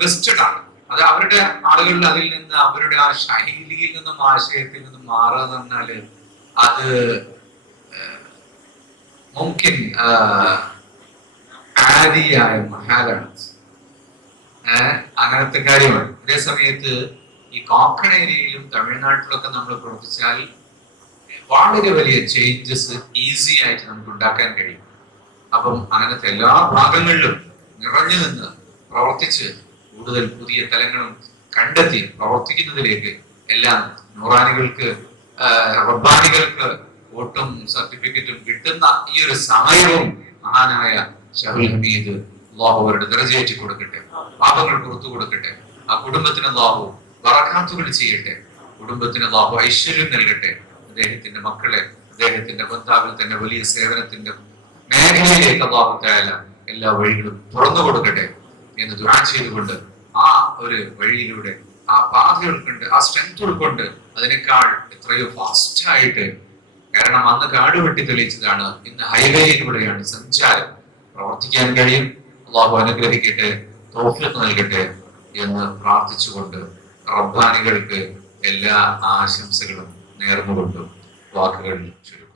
ബെസ്റ്റഡ് ആണ്. അത് അവരുടെ ആളുകളിൽ അതിൽ നിന്ന് അവരുടെ ആ ശൈലിയിൽ നിന്നും ആശയത്തിൽ നിന്നും മാറുക എന്ന് പറഞ്ഞാല് അത് മുംകിൻ ആദിയായ മഹാലാണ്, അങ്ങനത്തെ കാര്യമാണ്. അതേ സമയത്ത് ഈ കോക്കൺ ഏരിയയിലും തമിഴ്നാട്ടിലൊക്കെ നമ്മൾ പ്രവർത്തിച്ചാൽ വളരെ വലിയ ചേഞ്ചസ് ഈസി ആയിട്ട് നമുക്ക് ഉണ്ടാക്കാൻ കഴിയും. അപ്പം അങ്ങനത്തെ എല്ലാ ഭാഗങ്ങളിലും നിറഞ്ഞു നിന്ന് പ്രവർത്തിച്ച് കൂടുതൽ പുതിയ തലങ്ങളും കണ്ടെത്തി പ്രവർത്തിക്കുന്നതിലേക്ക് എല്ലാം നൂറാനികൾക്ക് റബ്ബാനികൾക്ക് വോട്ടും സർട്ടിഫിക്കറ്റും കിട്ടുന്ന ഈ ഒരു സമയവും മഹാനായ ഷാഹുൽ ഹമീദ് അല്ലാഹു അവരുടെ ദർജയേറ്റി കൊടുക്കട്ടെ, പാപങ്ങൾ പുറത്തു കൊടുക്കട്ടെ. ആ കുടുംബത്തിന് അല്ലാഹു ബറകാത്തുകൾ ചെയ്യട്ടെ, കുടുംബത്തിന് അല്ലാഹു ഐശ്വര്യം നൽകട്ടെ. അദ്ദേഹത്തിന്റെ മക്കളെ അദ്ദേഹത്തിന്റെ ബന്ധാവിൽ തന്നെ വലിയ സേവനത്തിന്റെ മേഖലയിലേക്ക് അല്ലാഹു തആല എല്ലാ വഴികളും തുറന്നു കൊടുക്കട്ടെ എന്ന് ദുആ ചെയ്തുകൊണ്ട് ആ ഒരു വഴിയിലൂടെ ആ പാത ഉൾക്കൊണ്ട് ആ സ്ട്രെങ്ത് ഉൾക്കൊണ്ട് അതിനേക്കാൾ എത്രയോ ഫാസ്റ്റ് ആയിട്ട്, കാരണം അന്ന് കാട് വെട്ടി തെളിയിച്ചതാണ്, ഇന്ന് ഹൈവേയിലൂടെയാണ് സഞ്ചാരം, പ്രവർത്തിക്കാൻ കഴിയും. അല്ലാഹു അനുഗ്രഹിക്കട്ടെ, തൗഫീഖ് നൽകട്ടെ എന്ന് പ്രാർത്ഥിച്ചുകൊണ്ട് റബ്ബാനികൾക്ക് എല്ലാ ആശംസകളും നേർന്നുകൊണ്ടും വാക്കുകൾ ചുരുക്കും.